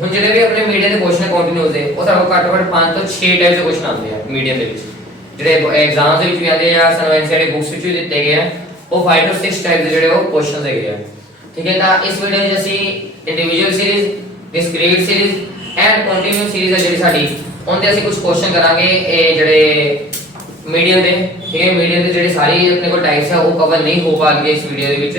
ਹੁਣ ਜਿਹੜੇ ਵੀ ਆਪਣੇ ਮੀਡੀਅਨ ਦੇ ਕੁਐਸਚਨ ਕੰਟੀਨਿਊਸ ਦੇ ਉਹ ਸਾਨੂੰ ਘੱਟੋ ਘੱਟ 5 ਤੋਂ 6 ਟਾਈਪ ਦੇ ਕੁਐਸਚਨ ਆਉਂਦੇ ਆ ਮੀਡੀਅਨ ਦੇ ਵਿੱਚ ਜਿਹੜੇ ਐਗਜ਼ਾਮ ਦੇ ਵਿੱਚ ਵੀ ਆਉਂਦੇ ਆ ਸਾਨੂੰ ਐਨਸੀਆਰਟੀ ਬੁੱਕਸ ਵਿੱਚ ਵੀ ਦਿੱਤੇ ਗਏ ਆ ਉਹ 5 ਤੋਂ 6 ਟਾਈਪ ਦੇ ਜਿਹੜੇ ਉਹ ਕੁਐਸਚਨ ਹੈਗੇ ਆ ਠੀਕ ਹੈ ਤਾਂ ਇਸ ਵੀਡੀਓ ਵਿੱਚ ਅਸੀਂ individual series discrete series and continue series ਹੈ ਜਿਹੜੀ ਸਾਡੀ ਉਹਦੇ ਅਸੀਂ ਕੁਝ ਕੁਐਸਚਨ ਕਰਾਂਗੇ ਇਹ ਜਿਹੜੇ ਮੀਡੀਅਨ ਦੇ ਠੀਕ ਹੈ ਮੀਡੀਅਨ ਦੇ ਜਿਹੜੇ ਸਾਰੀ ਆਪਣੇ ਕੋਲ ਟਾਈਪਸ ਆ ਉਹ ਕਵਰ ਨਹੀਂ ਹੋ ਪਾਣਗੇ ਇਸ ਵੀਡੀਓ ਦੇ ਵਿੱਚ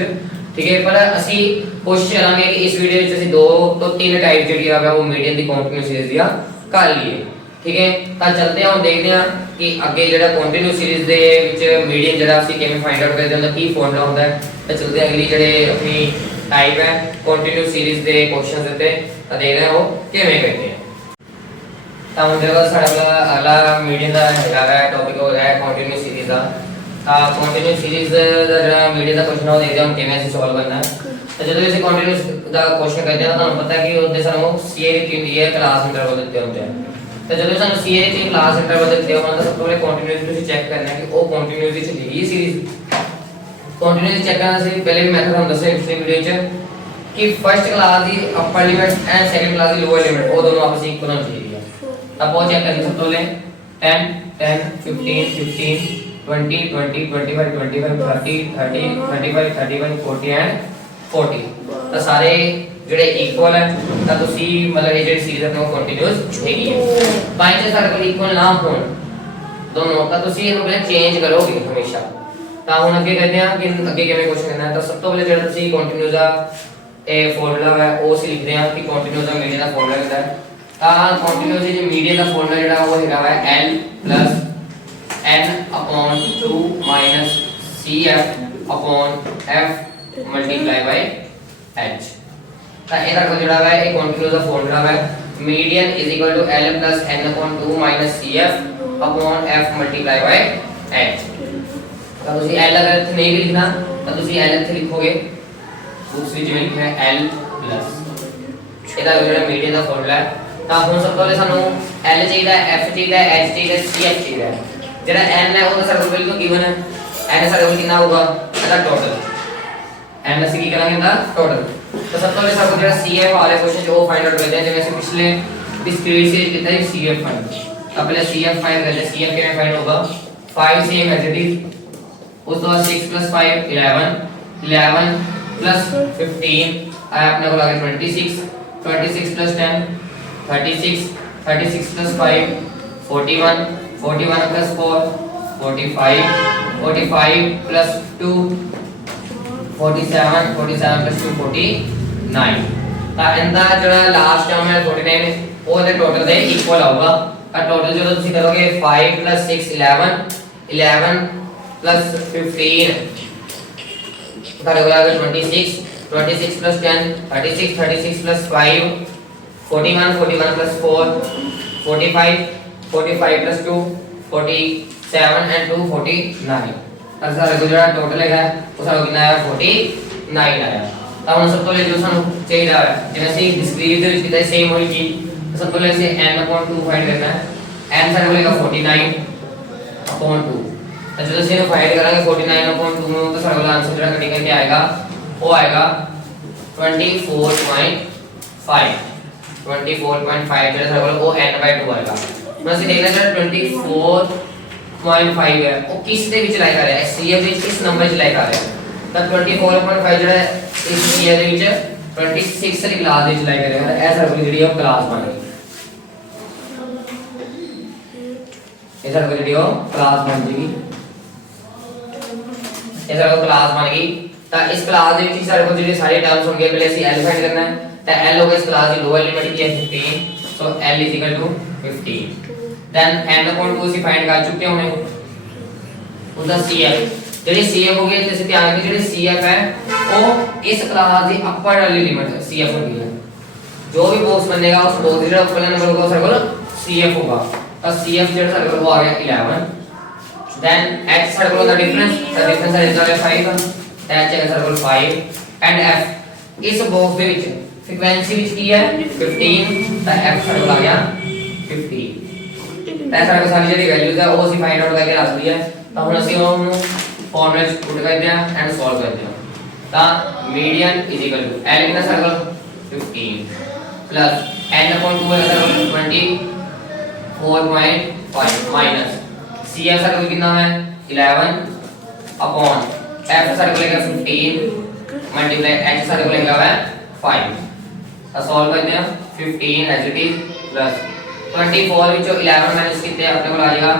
ठीक है पर ਅਸੀਂ ਕੋਸ਼ਿਸ਼ ਕਰਾਂਗੇ ਕਿ ਇਸ ਵੀਡੀਓ ਵਿੱਚ ਅਸੀਂ 2 ਤੋਂ 3 ਟਾਈਪ ਜਿਹੜੀ ਆ ਉਹ ਮੀਡੀਅਨ ਦੀ ਕੰਟੀਨਿਊ ਸੀਰੀਜ਼ ਦੀਆਂ ਕਰ ਲਈਏ ਠੀਕ ਹੈ ਤਾਂ ਚੱਲਦੇ ਹਾਂ ਦੇਖਦੇ ਹਾਂ ਕਿ ਅੱਗੇ ਜਿਹੜਾ ਕੰਟੀਨਿਊ ਸੀਰੀਜ਼ ਦੇ ਵਿੱਚ ਮੀਡੀਅਨ ਜਿਹੜਾ ਅਸੀਂ ਕਿਵੇਂ ਫਾਈਂਡ ਆਊਟ ਕਰਦੇ ਹਾਂ ਉਹਦਾ ਕੀ ਫਾਰਮੂਲਾ ਹੁੰਦਾ ਹੈ ਤਾਂ ਚੱਲਦੇ ਹਾਂ ਅਗਲੀ ਜਿਹੜੇ ਆਪਣੀ ਟਾਈਪ ਹੈ ਕੰਟੀਨਿਊ ਸੀਰੀਜ਼ ਦੇ ਕੁਐਸਚਨਸ ਉੱਤੇ ਤਾਂ ਦੇਖਦੇ ਹਾਂ ਉਹ ਕਿਵੇਂ ਕਰਦੇ ਹਾਂ ਤਾਂ ਹੁਣ ਜਿਹੜਾ ਸਾਡਾ ਅਗਲਾ ਮੀਡੀਅਨ ਦਾ ਹੈਗਾ ਟੌਪਿਕ ਹੋ ਰਿਹਾ ਹੈ ਕੰਟੀਨਿਊ ਸੀਰੀਜ਼ ਦਾ ਕੰਟੀਨਿਊਸ ਸੀਰੀਜ਼ ਦਾ ਜਿਹੜਾ ਮੀਡੀਆ ਦਾ ਕੁਐਸਚਨ ਉਹ ਦੇਖਦੇ ਹਾਂ ਕਿਵੇਂ ਅਸੀਂ ਸੋਲਵ ਕਰਨਾ ਹੈ। ਤਾਂ ਜਦੋਂ ਅਸੀਂ ਕੰਟੀਨਿਊਸ ਦਾ ਕੁਐਸਚਨ ਕਰਦੇ ਹਾਂ ਤਾਂ ਤੁਹਾਨੂੰ ਪਤਾ ਕਿ ਉਹਦੇ ਸਾਨੂੰ ਸੀਏ ਦੀ ਹੁੰਦੀ ਹੈ ਕਲਾਸ ਇੰਟਰਵਲ ਦਿੱਤੇ ਹੁੰਦੇ ਆ। ਤਾਂ ਜਦੋਂ ਸਾਨੂੰ ਸੀਏ ਦੀ ਕਲਾਸ ਇੰਟਰਵਲ ਦਿੱਤੇ ਹੋਣ ਤਾਂ ਸਭ ਤੋਂ ਪਹਿਲੇ ਕੰਟੀਨਿਊਸ ਤੁਸੀਂ ਚੈੱਕ ਕਰਨਾ ਹੈ ਕਿ ਉਹ ਕੰਟੀਨਿਊਸ ਵਿੱਚ ਲਿਖੀ ਸੀਰੀਜ਼ ਕੰਟੀਨਿਊਸ ਚੈੱਕ ਕਰਨਾ ਸੀ। ਪਹਿਲੇ ਵੀ ਮੈਥਡ हम ਦੱਸਿਆ ਪਿਛਲੀ ਵੀਡੀਓ 'ਚ ਕਿ first class the upper limit and second class the lower limit ਉਹ ਦੋਨੋਂ ਆਪਸ ਵਿੱਚ ਇਕੁਅਲ ਹੋਣੀ ਚਾਹੀਦੀ ਹੈ। ਤਾਂ ਆਪਾਂ ਚੈੱਕ ਕਰੀਏ ਸਭ ਤੋਂ ਪਹਿਲੇ 10 10 15 15 20 20 25 25 30 30 35 35 40 ਐਂਡ 40 ਤਾਂ ਸਾਰੇ ਜਿਹੜੇ ਇਕੁਅਲ ਹੈ ਤਾਂ ਤੁਸੀਂ ਮਤਲਬ ਇਹ ਜਿਹੜੀ ਸੀਰੀਜ਼ ਹੈ ਉਹ ਕੰਟੀਨਿਊਸ ਹੈਗੀ ਹੈ। ਬਾਈ ਚਾਂਸ ਸਾਡੇ ਕੋਲ ਇਕੁਅਲ ਨਾ ਹੋਣ ਦੋਨੋਂ ਤਾਂ ਤੁਸੀਂ ਇਹਨੂੰ ਪਹਿਲਾਂ ਚੇਂਜ ਕਰੋਗੇ ਹਮੇਸ਼ਾ। ਤਾਂ ਹੁਣ ਅੱਗੇ ਕਹਿੰਦੇ ਆ ਕਿ ਅੱਗੇ ਕਿਵੇਂ ਕੁਐਸਚਨ ਕਰਨਾ ਹੈ। ਤਾਂ ਸਭ ਤੋਂ ਪਹਿਲੇ ਜਿਹੜਾ ਤੁਸੀਂ ਕੰਟੀਨਿਊਸ ਦਾ ਇਹ ਫਾਰਮੂਲਾ ਹੈ ਉਹ ਅਸੀਂ ਲਿਖਦੇ ਹਾਂ ਕਿ ਕੰਟੀਨਿਊਸ ਦਾ ਮੀਡੀਅਨ ਦਾ ਫਾਰਮੂਲਾ ਹੁੰਦਾ ਹੈ। ਤਾਂ ਕੰਟੀਨਿਊਸ ਦੇ ਮੀਡੀਅਨ ਦਾ ਫਾਰਮੂਲਾ ਜਿਹੜਾ ਉਹ ਹੈਗਾ ਹੈ L plus n upon 2 minus CF upon F multiply by H। ਤਾਂ ਇਹਦਾ ਕੋਲ ਜਿਹੜਾ ਹੈ ਇਹ ਕੰਟੀਨਿਊਸ ਦਾ ਫਾਰਮੂਲਾ ਹੈ median is equal to L plus n upon 2 minus CF upon F multiply by H। ਤਾਂ ਤੁਸੀਂ L अगर ਇੱਥੇ नहीं भी लिखना ਤਾਂ ਤੁਸੀਂ L ਇੱਥੇ ਲਿਖੋਗੇ दूसरी जिਵੇਂ ਲਿਖਿਆ ਹੈ L plus ਇਹਦਾ ਜਿਹੜਾ ਮੀਡੀਅਨ ਦਾ ਫਾਰਮੂਲਾ ਹੈ। ਤਾਂ ਹੁਣ ਸਭ ਤੋਂ ਪਹਿਲੇ ਸਾਨੂੰ L ਚਾਹੀਦਾ ਹੈ F ਚਾਹੀਦਾ ਹੈ H ਚਾਹੀਦਾ ਹੈ CF ਚਾਹੀਦਾ ਹੈ। ਜਿਹੜਾ n ਹੈ ਉਹ ਤਾਂ ਸਾਡੇ ਕੋਲ ਬਿਲਕੁਲ ਗਿਵਨ ਹੈ। n ਸਾਡੇ ਕੋਲ ਕਿੰਨਾ ਹੋਊਗਾ ਇਹਦਾ ਟੋਟਲ n ਅਸੀਂ ਕੀ ਕਰਾਂਗੇ ਇਹਦਾ ਟੋਟਲ। ਤਾਂ ਸਭ ਤੋਂ ਪਹਿਲੇ ਸਾਡੇ ਕੋਲ ਜਿਹੜਾ CF ਵਾਲੇ ਕੁਐਸਚਨ ਜੋ ਉਹ ਫਾਈਂਡ ਆਊਟ ਕਰਦੇ ਹਾਂ ਜਿਵੇਂ ਅਸੀਂ ਪਿਛਲੇ ਡਿਸਕ੍ਰੀਟ ਸੀਰੀਜ਼ ਕੀਤਾ ਹੈ CF ਫਾਈਂਡ। ਤਾਂ ਪਹਿਲੇ CF ਫਾਈਂਡ ਕਰਦੇ ਹਾਂ। CF ਕਿਵੇਂ ਫਾਈਂਡ ਹੋਊਗਾ 5 ਸੇਮ ਐਜ਼ ਇਟ ਇਜ਼ ਉਸ ਤੋਂ ਬਾਅਦ 6 + 5 11 11 plus 15 आया अपने को लगे 26 26 plus 10 36 36 plus 5 41 41 plus 4 45 45 plus 2 47 47 plus 2 49। ਤਾਂ ਇਹਦਾ ਜਿਹੜਾ ਲਾਸਟ ਟਰਮ ਹੈ 49 ਉਹ ਦੇ ਟੋਟਲ ਦੇ ਇਕੁਅਲ ਆਊਗਾ। ਤਾਂ ਟੋਟਲ ਜਦੋਂ ਤੁਸੀਂ ਕਰੋਗੇ 5 plus 6 11 11 plus 15 ਤੁਹਾਡੇ ਕੋਲ ਆਏਗਾ 26 26 plus 10 36 36 plus 5 41 41 plus 4 45 45 plus 2 47 and 2 49। ਤਾਂ ਸਾਡੇ ਕੋਲ ਜਿਹੜਾ ਟੋਟਲ ਹੈਗਾ ਉਹ ਸਾਨੂੰ ਕਿੰਨਾ ਆਇਆ 49 ਆਇਆ। ਤਾਂ ਹੁਣ ਸਭ ਤੋਂ ਪਹਿਲੇ ਜੋ ਸਾਨੂੰ ਚਾਹੀਦਾ ਹੈ ਜਿਵੇਂ ਅਸੀਂ ਡਿਸਕ੍ਰੀਟ ਦੇ ਵਿੱਚ ਕੀਤਾ ਸੇਮ ਹੋਈ ਚੀਜ਼ ਸਭ ਤੋਂ ਪਹਿਲੇ ਅਸੀਂ n/2 ਫਾਈਂਡ ਕਰਨਾ ਹੈ। n ਸਾਡੇ ਕੋਲ ਹੈਗਾ 49/2। ਤਾਂ ਜਦੋਂ ਅਸੀਂ ਇਹਨੂੰ ਫਾਈਂਡ ਕਰਾਂਗੇ 49/2 ਨੂੰ ਤਾਂ ਸਾਡਾ ਆਨਸਰ ਜਿਹੜਾ ਕੱਢ ਕੇ ਆਏਗਾ ਉਹ ਆਏਗਾ 24.5 24.5 ਜਿਹੜਾ ਸਾਡਾ ਕੋਲ ਉਹ n/2 ਆਏਗਾ। ਹੁਣ ਅਸੀਂ ਦੇਖਣਾ ਜਿਹੜਾ 24.5 ਹੈ ਉਹ ਕਿਸ ਦੇ ਵਿੱਚ ਲਾਇਆ ਰਿਹਾ ਹੈ CF ਦੇ ਵਿੱਚ ਕਿਸ ਨੰਬਰ 'ਚ ਲਾਇਆ ਰਿਹਾ ਹੈ। ਤਾਂ 24.5 ਜਿਹੜਾ ਇਸ CF ਦੇ ਵਿੱਚ 26 ਵਾਲੀ ਕਲਾਸ ਦੇ ਵਿੱਚ ਲਾਇਆ ਰਿਹਾ ਹੈ। ਇਹ ਸਾਡੀ ਕੋਲ ਜਿਹੜੀ ਉਹ ਕਲਾਸ ਬਣ ਗਈ। ਇਹ ਸਾਡੀ ਕੋਲ ਜਿਹੜੀ ਉਹ ਕਲਾਸ ਬਣ ਜੇਗੀ। ਇਹ ਸਾਡੀ ਕਲਾਸ ਬਣ ਗਈ। ਤਾਂ ਇਸ ਕਲਾਸ ਦੇ ਵਿੱਚ ਸਾਡੇ ਕੋਲ ਜਿਹੜੇ ਸਾਰੇ ਟਰਮਸ ਹੋਣਗੇ ਪਹਿਲੇ ਅਸੀਂ L ਫਾਈਂਡ ਕਰਨਾ ਹੈ। ਤਾਂ L ਹੋਗਾ ਇਸ ਕਲਾਸ ਦੀ ਲੋਅਰ ਲਿਮਿਟ ਕੀ ਹੈ 15 ਸੋ L = 15। ਦੈਨ n/2 ਅਸੀਂ ਫਾਈਂਡ ਕਰ ਚੁੱਕੇ ਹੋਣੇ ਉਹਦਾ CF ਜਿਹੜੀ CF ਹੋ ਗਈ ਤੇ ਅਸੀਂ ਧਿਆਨ ਰੱਖੀਏ ਜਿਹੜੀ CF ਹੈ ਉਹ ਇਸ ਕਲਾਸ ਦੀ ਅਪਰ ਵਾਲੀ ਲਿਮਿਟ CF ਹੁੰਦੀ ਹੈ। ਜੋ ਵੀ ਬਾਕਸ ਬਣੇਗਾ ਉਸ ਬਾਕਸ ਦਾ ਜਿਹੜਾ ਉੱਪਰ ਨੰਬਰ ਹੋਗਾ ਸਾਡੇ ਕੋਲ CF ਹੋਗਾ। ਤਾਂ CF ਜਿਹੜਾ ਸਾਡੇ ਕੋਲ ਉਹ ਆ ਗਿਆ 11। then h ਸਾਡੇ ਕੋਲ ਦਾ ਡਿਫਰੈਂਸ ਹੈ 5 ਤਾਂ h ਹੈ ਸਾਡੇ ਕੋਲ 5 and f ਇਸ ਬਾਕਸ ਦੇ ਵਿੱਚ ਫ੍ਰੀਕੁਐਂਸੀ ਵਿੱਚ ਕੀ ਹੈ 15 ਤਾਂ f ਸਾਡੇ ਕੋਲ ਆ ਗਿਆ 50। ਤਾਂ ਸਾਡੇ ਕੋਲ ਸਾਰੀ ਜਿਹੜੀ ਵੈਲਿਊਜ਼ ਹੈ ਉਹ ਅਸੀਂ ਫਾਈਂਡ ਆਊਟ ਕਰਕੇ ਰੱਖ ਲਈ ਹੈ। ਤਾਂ ਹੁਣ ਅਸੀਂ ਉਹਨੂੰ ਫਾਰਮੂਲੇ ਵਿੱਚ ਪੁੱਟ ਕਰਦੇ ਹਾਂ ਐਂਡ ਸੋਲਵ ਕਰਦੇ ਹਾਂ। ਤਾਂ ਮੀਡੀਅਨ L ਕਿੰਨਾ ਸਾਡੇ ਕੋਲ 15 plus n/2 ਹੈ ਸਾਡੇ ਕੋਲ 24.5 minus CF ਸਾਡੇ ਕੋਲ ਕਿੰਨਾ ਹੈ 11 upon F ਸਾਡੇ ਕੋਲ ਹੈਗਾ 15 multiply H ਸਾਡੇ ਕੋਲ ਹੈਗਾ 5। ਤਾਂ ਸੋਲਵ ਕਰਦੇ ਹਾਂ 15 as it is plus 24 ਵਿੱਚੋਂ 11 ਮਾਈਨਸ ਕੀਤੇ ਆਪਣੇ ਕੋਲ ਆ ਜਾਏਗਾ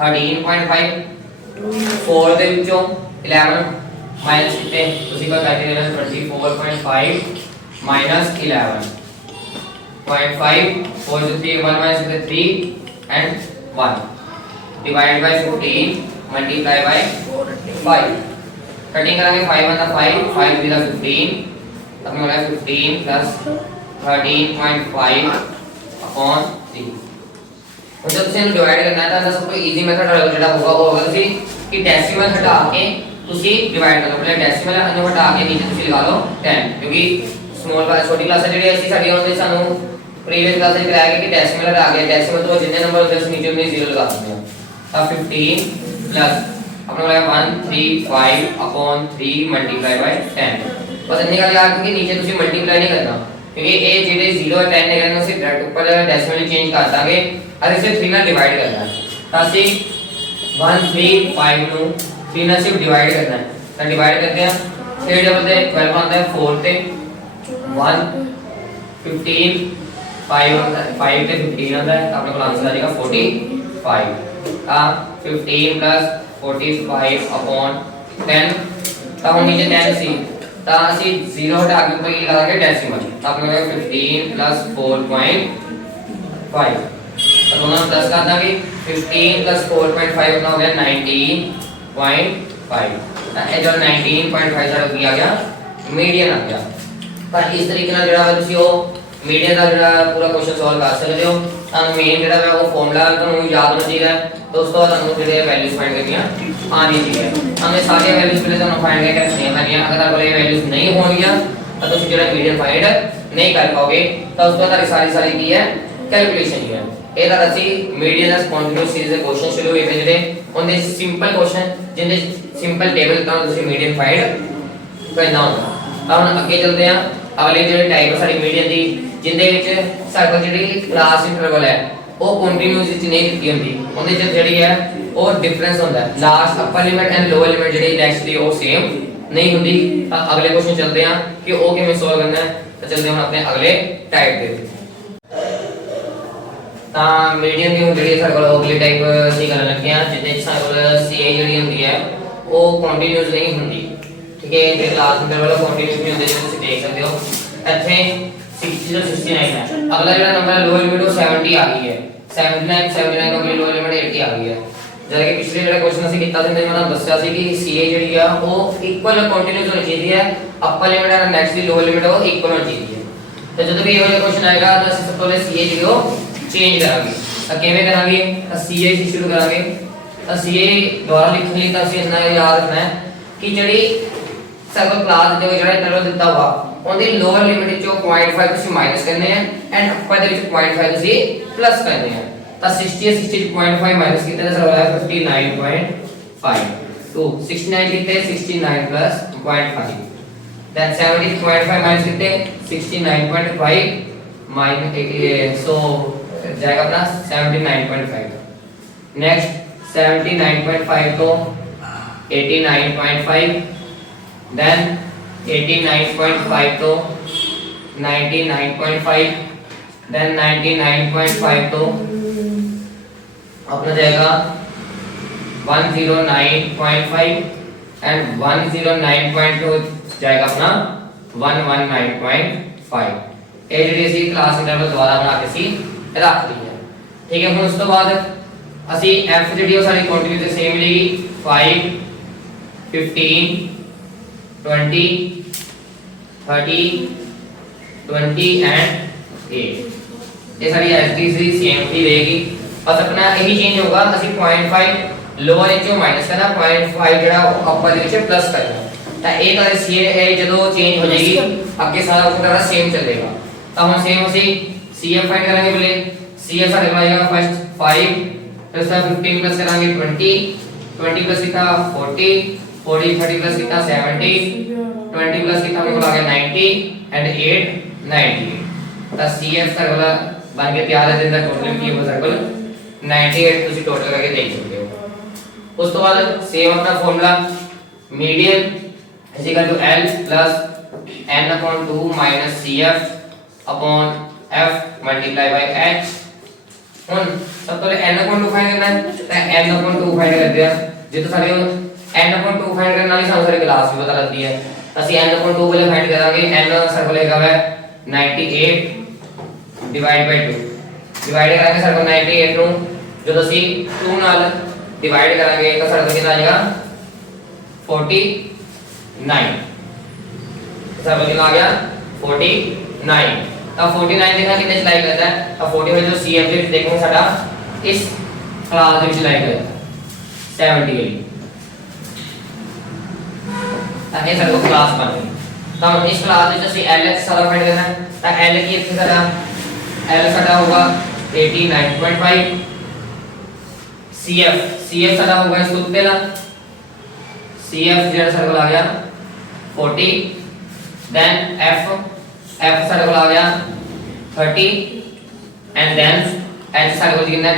13.5 4 ਦੇ ਵਿੱਚੋਂ 11 ਮਾਈਨਸ ਕੀਤੇ ਤੁਸੀਂ ਬਾਅਦ ਕਰਕੇ ਦੇਣਾ 24.5 minus 11 0.5 4 to 3 1 minus 3 and 1 divided by 15 multiply by 5 cutting करेंगे 5 1 5 5 with 15 तब में हो रहा है 15 plus 13.5 upon 3। और जब से डिवाइड करना है तो सबसे इजी मेथड ਜਿਹੜਾ ਹੋगा वो होगा ਤੁਸੀਂ कि डेसिमल हटा के ਤੁਸੀਂ डिवाइड कर लो पहले डेसिमल ਨੂੰ हटा के नीचे ਤੁਸੀਂ लगा लो 10 क्योंकि स्मॉल छोटी क्लास ਜਿਹੜੀ ਅਸੀਂ ਸਾਡੀ ਹੁੰਦੀ ਸਾਨੂੰ प्रीवियस क्लास में कराया कि डेसिमल हटा के डेसिमल तो जितने नंबर होते हैं उस नीचे उन्हें 0 लगा देते हैं। अब 15 प्लस अपने वाला 135 अपॉन 3 मल्टीप्लाई बाय 10 बस इतनी का याद कि नीचे ਤੁਸੀਂ मल्टीप्लाई नहीं करना क्योंकि ये ਜਿਹੜੇ 0 और 10 ने करना उसे डायरेक्ट ऊपर डेसिमल चेंज कर ਦਾਂਗੇ और इसे 3 ਨਾਲ डिवाइड करना है ਤਾਂ ਅਸੀਂ 135 ਨੂੰ 3 ਨਾਲ सिर्फ डिवाइड करना है ਤਾਂ डिवाइड करते हैं 3 डबल से 12 आता है 4 ਤੇ 1 15 5 ਤੇ 15 आता है अपने को आंसर आ जाएगा 45 का 15 प्लस 45 अपॉन 10 तब हम नीचे 10 सी ता ਅਸੀਂ 0 हटा के ऊपर लगा के डेसिमल तब अपने को 15 प्लस 4.5 अब हम प्लस कर देंगे 15 प्लस 4.5 अपना हो गया 19.5 ਇਹ जो 19.5 ਸਾਡਾ ਕੀ ਆ ਗਿਆ ਮੀਡੀਅਨ ਆ ਗਿਆ ਤਾਂ ਇਸ ਤਰੀਕੇ ਨਾਲ ਜਿਹੜਾ ਤੁਸੀਂ ਉਹ मीडियन का ਜਿਹੜਾ पूरा क्वेश्चन सॉल्व कर सकते हो ਤੁਹਾਨੂੰ ਮੇਨ ਜਿਹੜਾ ਹੈ ਉਹ ਫਾਰਮੂਲਾ ਤੁਹਾਨੂੰ ਯਾਦ ਹੋਣਾ ਚਾਹੀਦਾ ਦੋਸਤੋ ਤੁਹਾਨੂੰ ਜਿਹੜੇ ਵੈਲਿਊਜ਼ ਫਾਈਂਡ ਕਰਨੀਆਂ ਆਣੀ ਚਾਹੀਦੀ ਹਮੇ ਸਾਰੀਆਂ ਵੈਲਿਊਜ਼ ਪਹਿਲੇ ਤੁਹਾਨੂੰ ਫਾਈਂਡ ਕਰਕੇ ਰੱਖਣੀਆਂ ਪੈਣੀਆਂ ਅਗਰ ਤੁਹਾਡੇ ਕੋਲ ਇਹ ਵੈਲਿਊਜ਼ ਨਹੀਂ ਹੋਣਗੀਆਂ ਤਾਂ ਤੁਸੀਂ ਜਿਹੜਾ ਮੀਡੀਅਨ ਫਾਈਂਡ ਨਹੀਂ ਕਰ ਪਾਓਗੇ ਤਾਂ ਉਸ ਤੋਂ ਬਾਅਦ ਸਾਰੀ ਕੀ ਹੈ ਕੈਲਕੂਲੇਸ਼ਨ ਹੀ ਹੈ ਇਹ ਤਾਂ ਅਸੀਂ ਮੀਡੀਅਨ ਦਾ ਕੰਟੀਨਿਊਸ ਸੀਰੀਜ਼ ਦੇ ਕੁਐਸਚਨ ਸ਼ੁਰੂ ਹੋਏ ਜਿਹੜੇ ਉਹਦੇ ਸਿੰਪਲ ਕੁਐਸਚਨ ਜਿੰਦੇ ਸਿੰਪਲ ਟੇਬਲ ਤਾਂ ਤੁਸੀਂ ਮੀਡੀਅਨ ਫਾਈਂਡ ਕਰਨਾ ਹੁੰਦਾ ਤਾਂ ਹੁਣ ਅੱਗੇ ਚੱਲਦੇ ਹਾਂ ਅਗਲੇ ਜਿਹੜੇ ਟਾਈਪ ਸਾਡੀ ਮੀਡੀਅਨ ਦੀ ਜਿੰਦੇ ਵਿੱਚ ਸਾਡੇ ਕੋਲ ਜਿਹੜੀ ਕਲਾਸ ਇੰਟਰਵਲ ਹੈ ਉਹ ਕੰਟੀਨਿਊਸ ਵਿੱਚ ਨਹੀਂ ਦਿੱਤੀ ਹੁੰਦੀ ਉਹਦੇ ਚ ਜਿਹੜੀ ਹੈ ਉਹ ਡਿਫਰੈਂਸ ਹੁੰਦਾ ਹੈ last upper limit and lower limit ਜਿਹੜੀ ਨੈਕਸਟ ਦੀ ਉਹ ਸੇਮ ਨਹੀਂ ਹੁੰਦੀ ਤਾਂ ਅਗਲੇ ਕੁਐਸਚਨ ਚੱਲਦੇ ਹਾਂ ਕਿ ਉਹ ਕਿਵੇਂ ਸੋਲਵ ਕਰਨਾ ਹੈ ਤਾਂ ਚੱਲਦੇ ਹਾਂ ਆਪਣੇ ਅਗਲੇ ਟਾਈਪ ਦੇ ਤਾਂ ਮੀਡੀਅਨ ਦੀ ਜਿਹੜੀ ਸਾਡੇ ਕੋਲ ਅਗਲੀ ਟਾਈਪ ਅਸੀਂ ਕਰਨ ਲੱਗੇ ਹਾਂ ਜਿਹਦੇ ਸਾਡੇ ਕੋਲ ਸੀਏ ਜਿਹੜੀ ਹੁੰਦੀ ਹੈ ਉਹ ਕੰਟੀਨਿਊਸ ਨਹੀਂ ਹੁੰਦੀ ਠੀਕ ਹੈ ਜੇ ਕਲਾਸ ਇੰਟਰਵਲ ਕੰਟੀਨਿਊਸ ਨਹੀਂ ਹੁੰਦੇ ਜਿਵੇਂ ਤੁਸੀਂ ਦੇਖ ਸਕਦੇ ਹੋ ਇੱਥੇ 60 ਤੋਂ 69 ਹੈ ਅਗਲਾ ਜਿਹੜਾ ਨੰਬਰ ਹੈ ਲੋਅਰ ਲਿਮਿਟ ਉਹ 70 ਆ ਗਈ ਹੈ 79 ਤੋਂ ਅਗਲੀ ਲੋਅਰ ਲਿਮਿਟ 80 ਆ ਗਈ ਹੈ ਜਦੋਂ ਕਿ ਪਿਛਲੇ ਜਿਹੜਾ ਕੁਐਸਚਨ ਅਸੀਂ ਕੀਤਾ ਸੀ ਮੈਂ ਤੁਹਾਨੂੰ ਦੱਸਿਆ ਸੀ ਕਿ ਸੀਏ ਜਿਹੜੀ ਆ ਉਹ ਇਕੁਅਲ ਕੰਟੀਨਿਊਸ ਹੋਣੀ ਚਾਹੀਦੀ ਹੈ ਅਪਰ limit and next the lower limit ਉਹ ਇਕੁਅਲ ਹੋਣੀ ਚਾਹੀਦੀ ਹੈ ਤੇ ਜਦੋਂ ਵੀ ਇਹੋ ਜਿਹਾ ਕੁਐਸਚਨ ਆਏਗਾ ਤਾਂ ਅਸੀਂ ਸਭ ਤੋਂ ਪਹਿਲੇ ਸੀਏ ਜਿਹੜੀ ਉਹ ਚੇਂਜ ਕਰਾਂਗੇ ਤਾਂ ਕਿਵੇਂ ਕਰਾਂਗੇ ਤਾਂ ਸੀਏ से शुरू ਕਰਾਂਗੇ ਤਾਂ ਸੀਏ ਦੁਬਾਰਾ ਲਿਖਣ ਲਈ ਤਾਂ ਅਸੀਂ ਇੰਨਾ ਯਾਦ ਰੱਖਣਾ ਹੈ ਕਿ ਜਿਹੜੀ ਸਾਡੇ ਕਲਾਸ ਦੇ ਵਿੱਚ ਜਿਹੜਾ ਇੰਟਰਵਲ ਦਿੱਤਾ ਹੋਇਆ ਉਹਦੀ ਲੋਅਰ ਲਿਮਿਟ ਚੋਂ 0.5 ਤੁਸੀਂ ਮਾਈਨਸ ਕਰਨੇ ਆ ਐਂਡ ਅਪਰ ਦੇ ਵਿੱਚ 0.5 ਤੁਸੀਂ ਪਲੱਸ ਕਰਨੇ ਆ ਤਾਂ 60 60.5 ਮਾਈਨਸ ਕੀਤੇ ਤਾਂ ਸਾਡਾ ਆਇਆ 59.5 तो 69 कितने 69 plus 0.5 then 70.5 minus कितने 69.5 minus so जाएगा अपना 79.5 नेक्स्ट 79.5 तो 89.5 then 89.5 तो 99.5 then 99.5 तो अपना जाएगा 109.5 and 109.2 जाएगा अपना 119.5 ਇਹ ਜਿਹੜੀ ਅਸੀਂ ਕਲਾਸ ਇੰਟਰਵਲ ਦੁਆਰਾ ਬਣਾ ਕੇ ਸੀ ਰੱਖ ਲਈ ਹੈ ਠੀਕ ਹੈ। ਹੁਣ ਉਸ ਤੋਂ ਬਾਅਦ ਅਸੀਂ f ਜਿਹੜੀ ਉਹ ਸਾਡੀ ਕੰਟੀਨਿਊ ਤੇ ਸੇਮ ਮਿਲੇਗੀ 5 15 20 30 20 and 8 ਇਹ ਸਾਡੀ ਐਸਡੀਸੀ ਸੇਮ ਹੀ ਰਹੇਗੀ ਬਸ ਆਪਣਾ ਇਹੀ ਚੇਂਜ ਹੋਗਾ ਅਸੀਂ 0.5 ਲੋਅਰ ਵਿੱਚੋਂ ਮਾਈਨਸ ਕਰਨਾ 0.5 ਜਿਹੜਾ ਅਪਰ ਦੇ ਵਿੱਚ ਪਲੱਸ ਕਰਨਾ ਤਾਂ ਇਹ ਤਾਂ ਸੀ ਇਹ ਜਦੋਂ ਚੇਂਜ ਹੋ ਜਾਏਗੀ ਅੱਗੇ ਸਾਰਾ ਕੁਝ ਸਾਰਾ ਸੇਮ ਚੱਲੇਗਾ ਤਾਂ ਹੁਣ ਸੇਮ ਅਸੀਂ CF फाइंड करेंगे पहले CF ਸਾਡੇ ਕੋਲ ਆਏਗਾ ਫਸਟ 5 ਫਿਰ उसका 15 प्लस करांगे 20 20 प्लस कितना 40 40 30 प्लस कितना 70 20 प्लस कितना अपने को आ गया 90 एंड 8 98 ਤਾਂ CF ਸਾਡੇ ਕੋਲ ਬਣ ਕੇ ਤਿਆਰ ਹੈ ਜਿੰਦਾ ਟੋਟਲ ਕੀ ਹੋ ਸਾਡੇ ਕੋਲ 98 ਤੁਸੀਂ ਟੋਟਲ ਕਰਕੇ ਦੇਖ ਸਕਦੇ ਹੋ। ਉਸ ਤੋਂ ਬਾਅਦ ਸੇਮ ਆਪਣਾ formula median is equal to L plus n upon 2 minus CF upon F multiply by H। ਹੁਣ ਸਭ ਤੋਂ ਪਹਿਲੇ n upon 2 फाइंड करना है ਤਾਂ n upon 2 फाइंड करते हैं ਜੇ ਤਾਂ ਸਾਡੇ n upon 2 फाइंड ਕਰਨ ਨਾਲ ਹੀ ਸਾਨੂੰ ਸਾਰੀ ਕਲਾਸ ਵੀ ਪਤਾ ਲੱਗਦੀ ਹੈ ਤਾਂ ਅਸੀਂ n upon 2 ਵਾਲੇ फाइंड ਕਰਾਂਗੇ n ਸਾਡੇ ਕੋਲ ਹੈਗਾ ਹੈ 98 ਡਿਵਾਈਡ ਬਾਈ 2 ਡਿਵਾਈਡ ਕਰਾਂਗੇ ਸਾਡੇ ਕੋਲ 98 ਨੂੰ ਜਦੋਂ ਅਸੀਂ 2 ਨਾਲ ਡਿਵਾਈਡ ਕਰਾਂਗੇ ਤਾਂ ਸਾਡੇ ਕੋਲ ਕਿੰਨਾ ਆ ਜਾਏਗਾ 49 सब कितना आ गया 49 अब 49 देखना कितने चलाई करता है अब 40 में जो CF देखोगे साडा इस क्लास में चलाई करता है 70 के लिए ਤਾਂ ਇਹ ਸਾਡੇ ਕੋਲ ਕਲਾਸ ਬਣ ਗਈ। ਤਾਂ ਇਸ ਕਲਾਸ ਵਿੱਚ ਅਸੀਂ LH ਸਾਰਾ ਫਾਈਂਡ ਕਰਨਾ ਹੈ। ਤਾਂ L ਕੀ ਇੱਥੇ ਸਾਡਾ L ਸਾਡਾ ਹੋਗਾ 89.5, CF ਸਾਡਾ ਹੋਗਾ ਇਸ ਤੋਂ ਪਹਿਲਾਂ CF ਜਿਹੜਾ ਸਾਡੇ ਕੋਲ ਆ ਗਿਆ 40, then F ਸਾਡੇ ਕੋਲ ਆ ਗਿਆ 30, and then H ਸਾਡੇ ਕੋਲ ਕਿੰਨਾ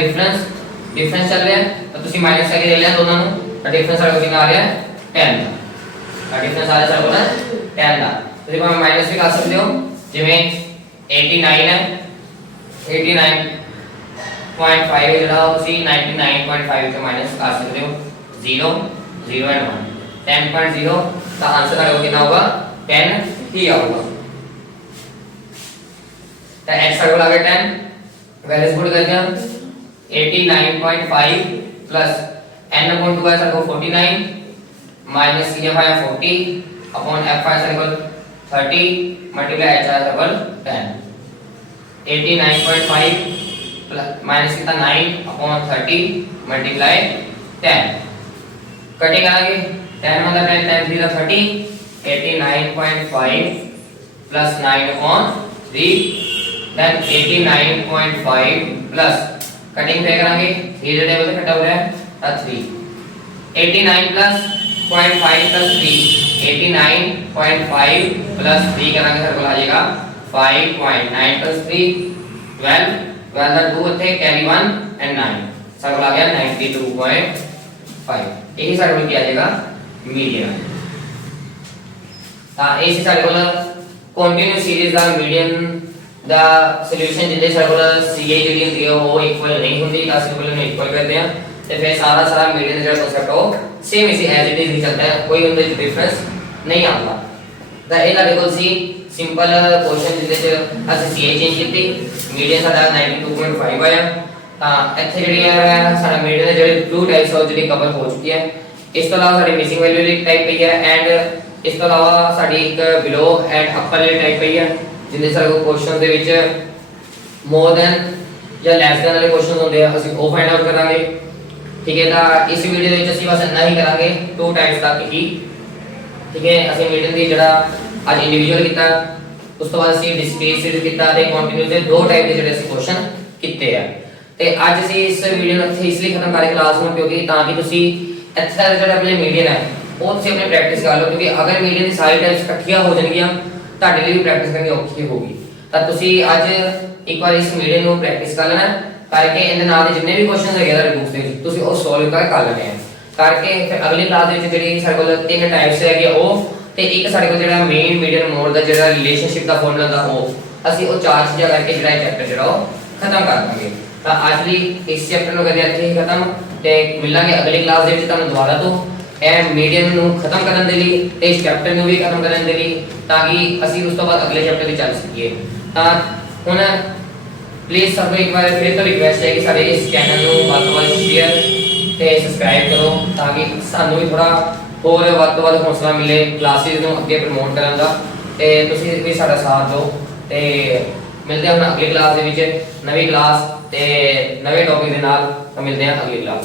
डिफरेंस चल रहा है, तो ਤੁਸੀਂ माइनस करके ले लिया दोनों ਨੂੰ, ਤਾਂ डिफरेंस ਸਾਡੇ ਕੋਲ ਕਿੰਨਾ ਆ ਰਿਹਾ है 10 ਦਾ। डिफरेंस आ ਰਿਹਾ ਸਾਡੇ ਕੋਲ 10 ਦਾ। ਤੁਸੀਂ ਭਾਵੇਂ ਮਾਈਨਸ ਵੀ ਕਰ ਸਕਦੇ ਹੋ, ਜਿਵੇਂ 89 ਹੈ 89.5 ਜਿਹੜਾ ਤੁਸੀਂ 99.5 ਤੋਂ ਮਾਈਨਸ ਕਰ ਸਕਦੇ ਹੋ। 0 0 and 1 10.0 ਤਾਂ ਆंसर ਸਾਡੇ ਕੋਲ ਕਿੰਨਾ ਹੋਗਾ 10 ही आऊगा। तो x ਸਾਡੇ ਕੋਲ ਆ ਗਿਆ 10, वैल्यूज पुट कर दिया 89.5 प्लस n अपॉन 2 है सर को 49 माइनस c आया 40 अपॉन f है सर को 30 मल्टीप्लाई h है सर को 10। 89.5 प्लस माइनस कितना 9 अपॉन 30 मल्टीप्लाई 10 कटिंग आगे 10 मतलब 10 10 3 30 89.5 plus 9 upon 3 then 89.5 plus cutting पे करांगे ये जो टेबल से कटा हुआ है 3 89 plus 0.5 plus 3 89.5 plus 3 करांगे सर को आ जाएगा 5.9 plus 3 12 12 2 थे कैरी 1 and 9 सर को आ गया 92.5 यही सर को किया जाएगा मीडियन। ਤਾਂ ਇਸ ਸਾਡੇ ਕੋਲ ਕੰਟੀਨਿਊ ਸੀਰੀਜ਼ ਦਾ ਮੀਡੀਅਨ ਦਾ ਸੋਲੂਸ਼ਨ ਜਿੱਦੇ ਸਾਡੇ ਕੋਲ ਸੀਏ ਜਿਹੜੀ ਹੁੰਦੀ ਹੈ ਉਹ ਇਕੁਅਲ ਨਹੀਂ ਹੁੰਦੀ, ਤਾਂ ਅਸੀਂ ਉਹਨੂੰ ਇਕੁਅਲ ਕਰਦੇ ਹਾਂ ਤੇ ਫਿਰ ਸਾਰਾ ਮੀਡੀਅਨ ਦਾ ਜਿਹੜਾ ਕਨਸੈਪਟ ਉਹ ਸੇਮ ਹੀ ਐਜ਼ ਇਟ ਇਜ਼ ਹੀ ਚੱਲਦਾ ਹੈ, ਕੋਈ ਉਹਦੇ ਵਿੱਚ ਡਿਫਰੈਂਸ ਨਹੀਂ ਆਉਂਦਾ। ਤਾਂ ਇਹ ਸਾਡੇ ਕੋਲ ਸੀ ਸਿੰਪਲ ਕੁਐਸਚਨ ਜਿਹਦੇ ਚ ਅਸੀਂ ਸੀਏ ਚੇਂਜ ਕੀਤੀ, ਮੀਡੀਅਨ ਸਾਡਾ 92.5 ਆਇਆ। ਤਾਂ ਇੱਥੇ ਜਿਹੜੀ ਹੈ ਸਾਡਾ ਮੀਡੀਅਨ ਦੇ ਜਿਹੜੇ ਟੂ ਟਾਈਪਸ ਉਹ ਜਿਹੜੀ ਕਵਰ ਹੋ ਚੁੱਕੀ ਹੈ। ਇਸ ਤੋਂ ਇਲਾਵਾ ਸਾਡੀ ਮਿਸਿੰਗ ਵੈਲਿਊ ਦੀ ਟਾਈਪ ਪਈ ਹੈ ਐਂਡ ਇਸ ਤੋਂ ਇਲਾਵਾ ਸਾਡੀ ਇੱਕ ਬਿਲੋ ਐਂਡ ਅਪਰ ਵਾਲੀ ਟਾਈਪ ਪਈ ਹੈ ਜਿਹਦੇ ਸਾਡੇ ਕੋਲ ਕੁਐਸਚਨ ਦੇ ਵਿੱਚ ਮੋਰ ਦੈਨ ਜਾਂ ਲੈਸ ਦੈਨ ਵਾਲੇ ਕੁਐਸਚਨ ਹੁੰਦੇ ਆ, ਅਸੀਂ ਉਹ ਫਾਈਂਡ ਆਊਟ ਕਰਾਂਗੇ। ਠੀਕ ਹੈ, ਤਾਂ ਇਸ ਵੀਡੀਓ ਦੇ ਵਿੱਚ ਅਸੀਂ ਬਸ ਇੰਨਾ ਹੀ ਕਰਾਂਗੇ, ਟੂ ਟਾਈਪਸ ਤੱਕ ਹੀ। ਠੀਕ ਹੈ, ਅਸੀਂ ਮੀਡੀਅਨ ਦੀ ਜਿਹੜਾ ਅੱਜ ਇੰਡੀਵਿਜੂਅਲ ਕੀਤਾ, ਉਸ ਤੋਂ ਬਾਅਦ ਅਸੀਂ ਡਿਸਕ੍ਰੀਟ ਸੀਰੀਜ਼ ਕੀਤਾ ਤੇ ਕੰਟੀਨਿਊਸ ਦੇ ਦੋ ਟਾਈਪ ਦੇ ਜਿਹੜੇ ਅਸੀਂ ਕੁਐਸਚਨ ਕੀਤੇ ਆ। ਤੇ ਅੱਜ ਅਸੀਂ ਇਸ ਵੀਡੀਓ ਨੂੰ ਇੱਥੇ ਇਸ ਲਈ ਖਤਮ ਕਰਾਂਗੇ ਕਲਾਸ ਨੂੰ, ਕਿਉਂਕਿ ਤਾਂ ਕਿ ਤੁਸੀਂ ਇੱਥੇ ਦਾ ਜਿਹੜਾ ਆਪਣੇ ਮੀਡੀਅਨ ਹੈ ਉਹ ਤੁਸੀਂ ਆਪਣੀ ਪ੍ਰੈਕਟਿਸ ਕਰ ਲਓ, ਕਿਉਂਕਿ ਅਗਰ ਮੀਡੀਅਨ ਦੀ ਸਾਰੀ ਟਾਈਪਸ ਇਕੱਠੀਆਂ ਹੋ ਜਾਣਗੀਆਂ ਤੁਹਾਡੇ ਲਈ ਵੀ ਪ੍ਰੈਕਟਿਸ ਕਰਨੀ ਔਖੀ ਹੋਊਗੀ। ਤਾਂ ਤੁਸੀਂ ਅੱਜ ਇੱਕ ਵਾਰ ਇਸ ਮੀਡੀਅਨ ਨੂੰ ਪ੍ਰੈਕਟਿਸ ਕਰ ਲੈਣਾ, ਕਰਕੇ ਇਹਦੇ ਨਾਲ ਦੇ ਜਿੰਨੇ ਵੀ ਕੁਐਸਚਨਸ ਹੈਗੇ ਤੁਹਾਡੇ ਬੁੱਕਸ ਦੇ ਵਿੱਚ ਤੁਸੀਂ ਉਹ ਸੋਲਵ ਕਰ ਲੈਣੇ ਆ। ਕਰਕੇ ਫਿਰ ਅਗਲੀ ਕਲਾਸ ਦੇ ਵਿੱਚ ਜਿਹੜੀ ਸਾਡੇ ਕੋਲ ਤਿੰਨ ਟਾਈਪਸ ਹੈਗੇ ਉਹ ਤੇ ਇੱਕ ਸਾਡੇ ਕੋਲ ਜਿਹੜਾ ਮੇਨ ਮੀਡੀਅਨ ਮੋਡ ਦਾ ਜਿਹੜਾ ਰਿਲੇਸ਼ਨਸ਼ਿਪ ਦਾ ਫਾਰਮੂਲਾ ਦਾ ਉਹ ਅਸੀਂ ਉਹ ਚਾਰ ਚੀਜ਼ਾਂ ਕਰਕੇ ਜਿਹੜਾ ਇਹ ਚੈਪਟਰ ਜਿਹੜਾ ਉਹ ਖਤਮ ਕਰ ਦਾਂਗੇ। ਤਾਂ ਅੱਜ ਲਈ ਇਸ ਚੈਪਟਰ ਨੂੰ ਕਰਦੇ ਇੱਥੇ ਹੀ ਖਤਮ ਤੇ ਮਿਲਾਂਗੇ ਅਗਲੀ ਕਲਾਸ ਦੇ ਵਿੱਚ ਤੁਹਾਨੂੰ ਦੁਬਾਰਾ ਤੋਂ ਇਹ ਮੀਡੀਅਨ ਨੂੰ ਖਤਮ ਕਰਨ ਦੇ ਲਈ ਤੇ ਇਸ ਚੈਪਟਰ ਨੂੰ ਵੀ ਖਤਮ ਕਰਨ ਦੇ ਲਈ, ਤਾਂ ਕਿ ਅਸੀਂ ਉਸ ਤੋਂ ਬਾਅਦ ਅਗਲੇ ਚੈਪਟਰ ਤੇ ਚੱਲ ਸਕੀਏ। ਤਾਂ ਹੁਣ ਪਲੀਜ਼ ਸਭ ਨੂੰ ਇੱਕ ਵਾਰ ਫਿਰ ਤੋਂ ਰਿਕਵੈਸਟ ਹੈ ਕਿ ਸਾਡੇ ਇਸ ਚੈਨਲ ਨੂੰ ਵੱਧ ਤੋਂ ਵੱਧ ਸ਼ੇਅਰ ਤੇ ਸਬਸਕ੍ਰਾਈਬ ਕਰੋ, ਤਾਂ ਕਿ ਸਾਨੂੰ ਵੀ ਥੋੜਾ ਹੋਰ ਵੱਧ ਤੋਂ ਵੱਧ ਹੌਸਲਾ ਮਿਲੇ ਕਲਾਸਿਸ ਨੂੰ ਅੱਗੇ ਪ੍ਰਮੋਟ ਕਰਨ ਦਾ, ਤੇ ਤੁਸੀਂ ਵੀ ਸਾਡਾ ਸਾਥ ਦਿਓ। ਤੇ ਮਿਲਦੇ ਹਾਂ ਹੁਣ ਅਗਲੀ ਕਲਾਸ ਦੇ ਵਿੱਚ ਨਵੀਂ ਕਲਾਸ ਤੇ ਨਵੇਂ ਟੌਪਿਕ ਦੇ ਨਾਲ। ਤਾਂ ਮਿਲਦੇ ਹਾਂ ਅਗਲੀ ਕਲਾਸ।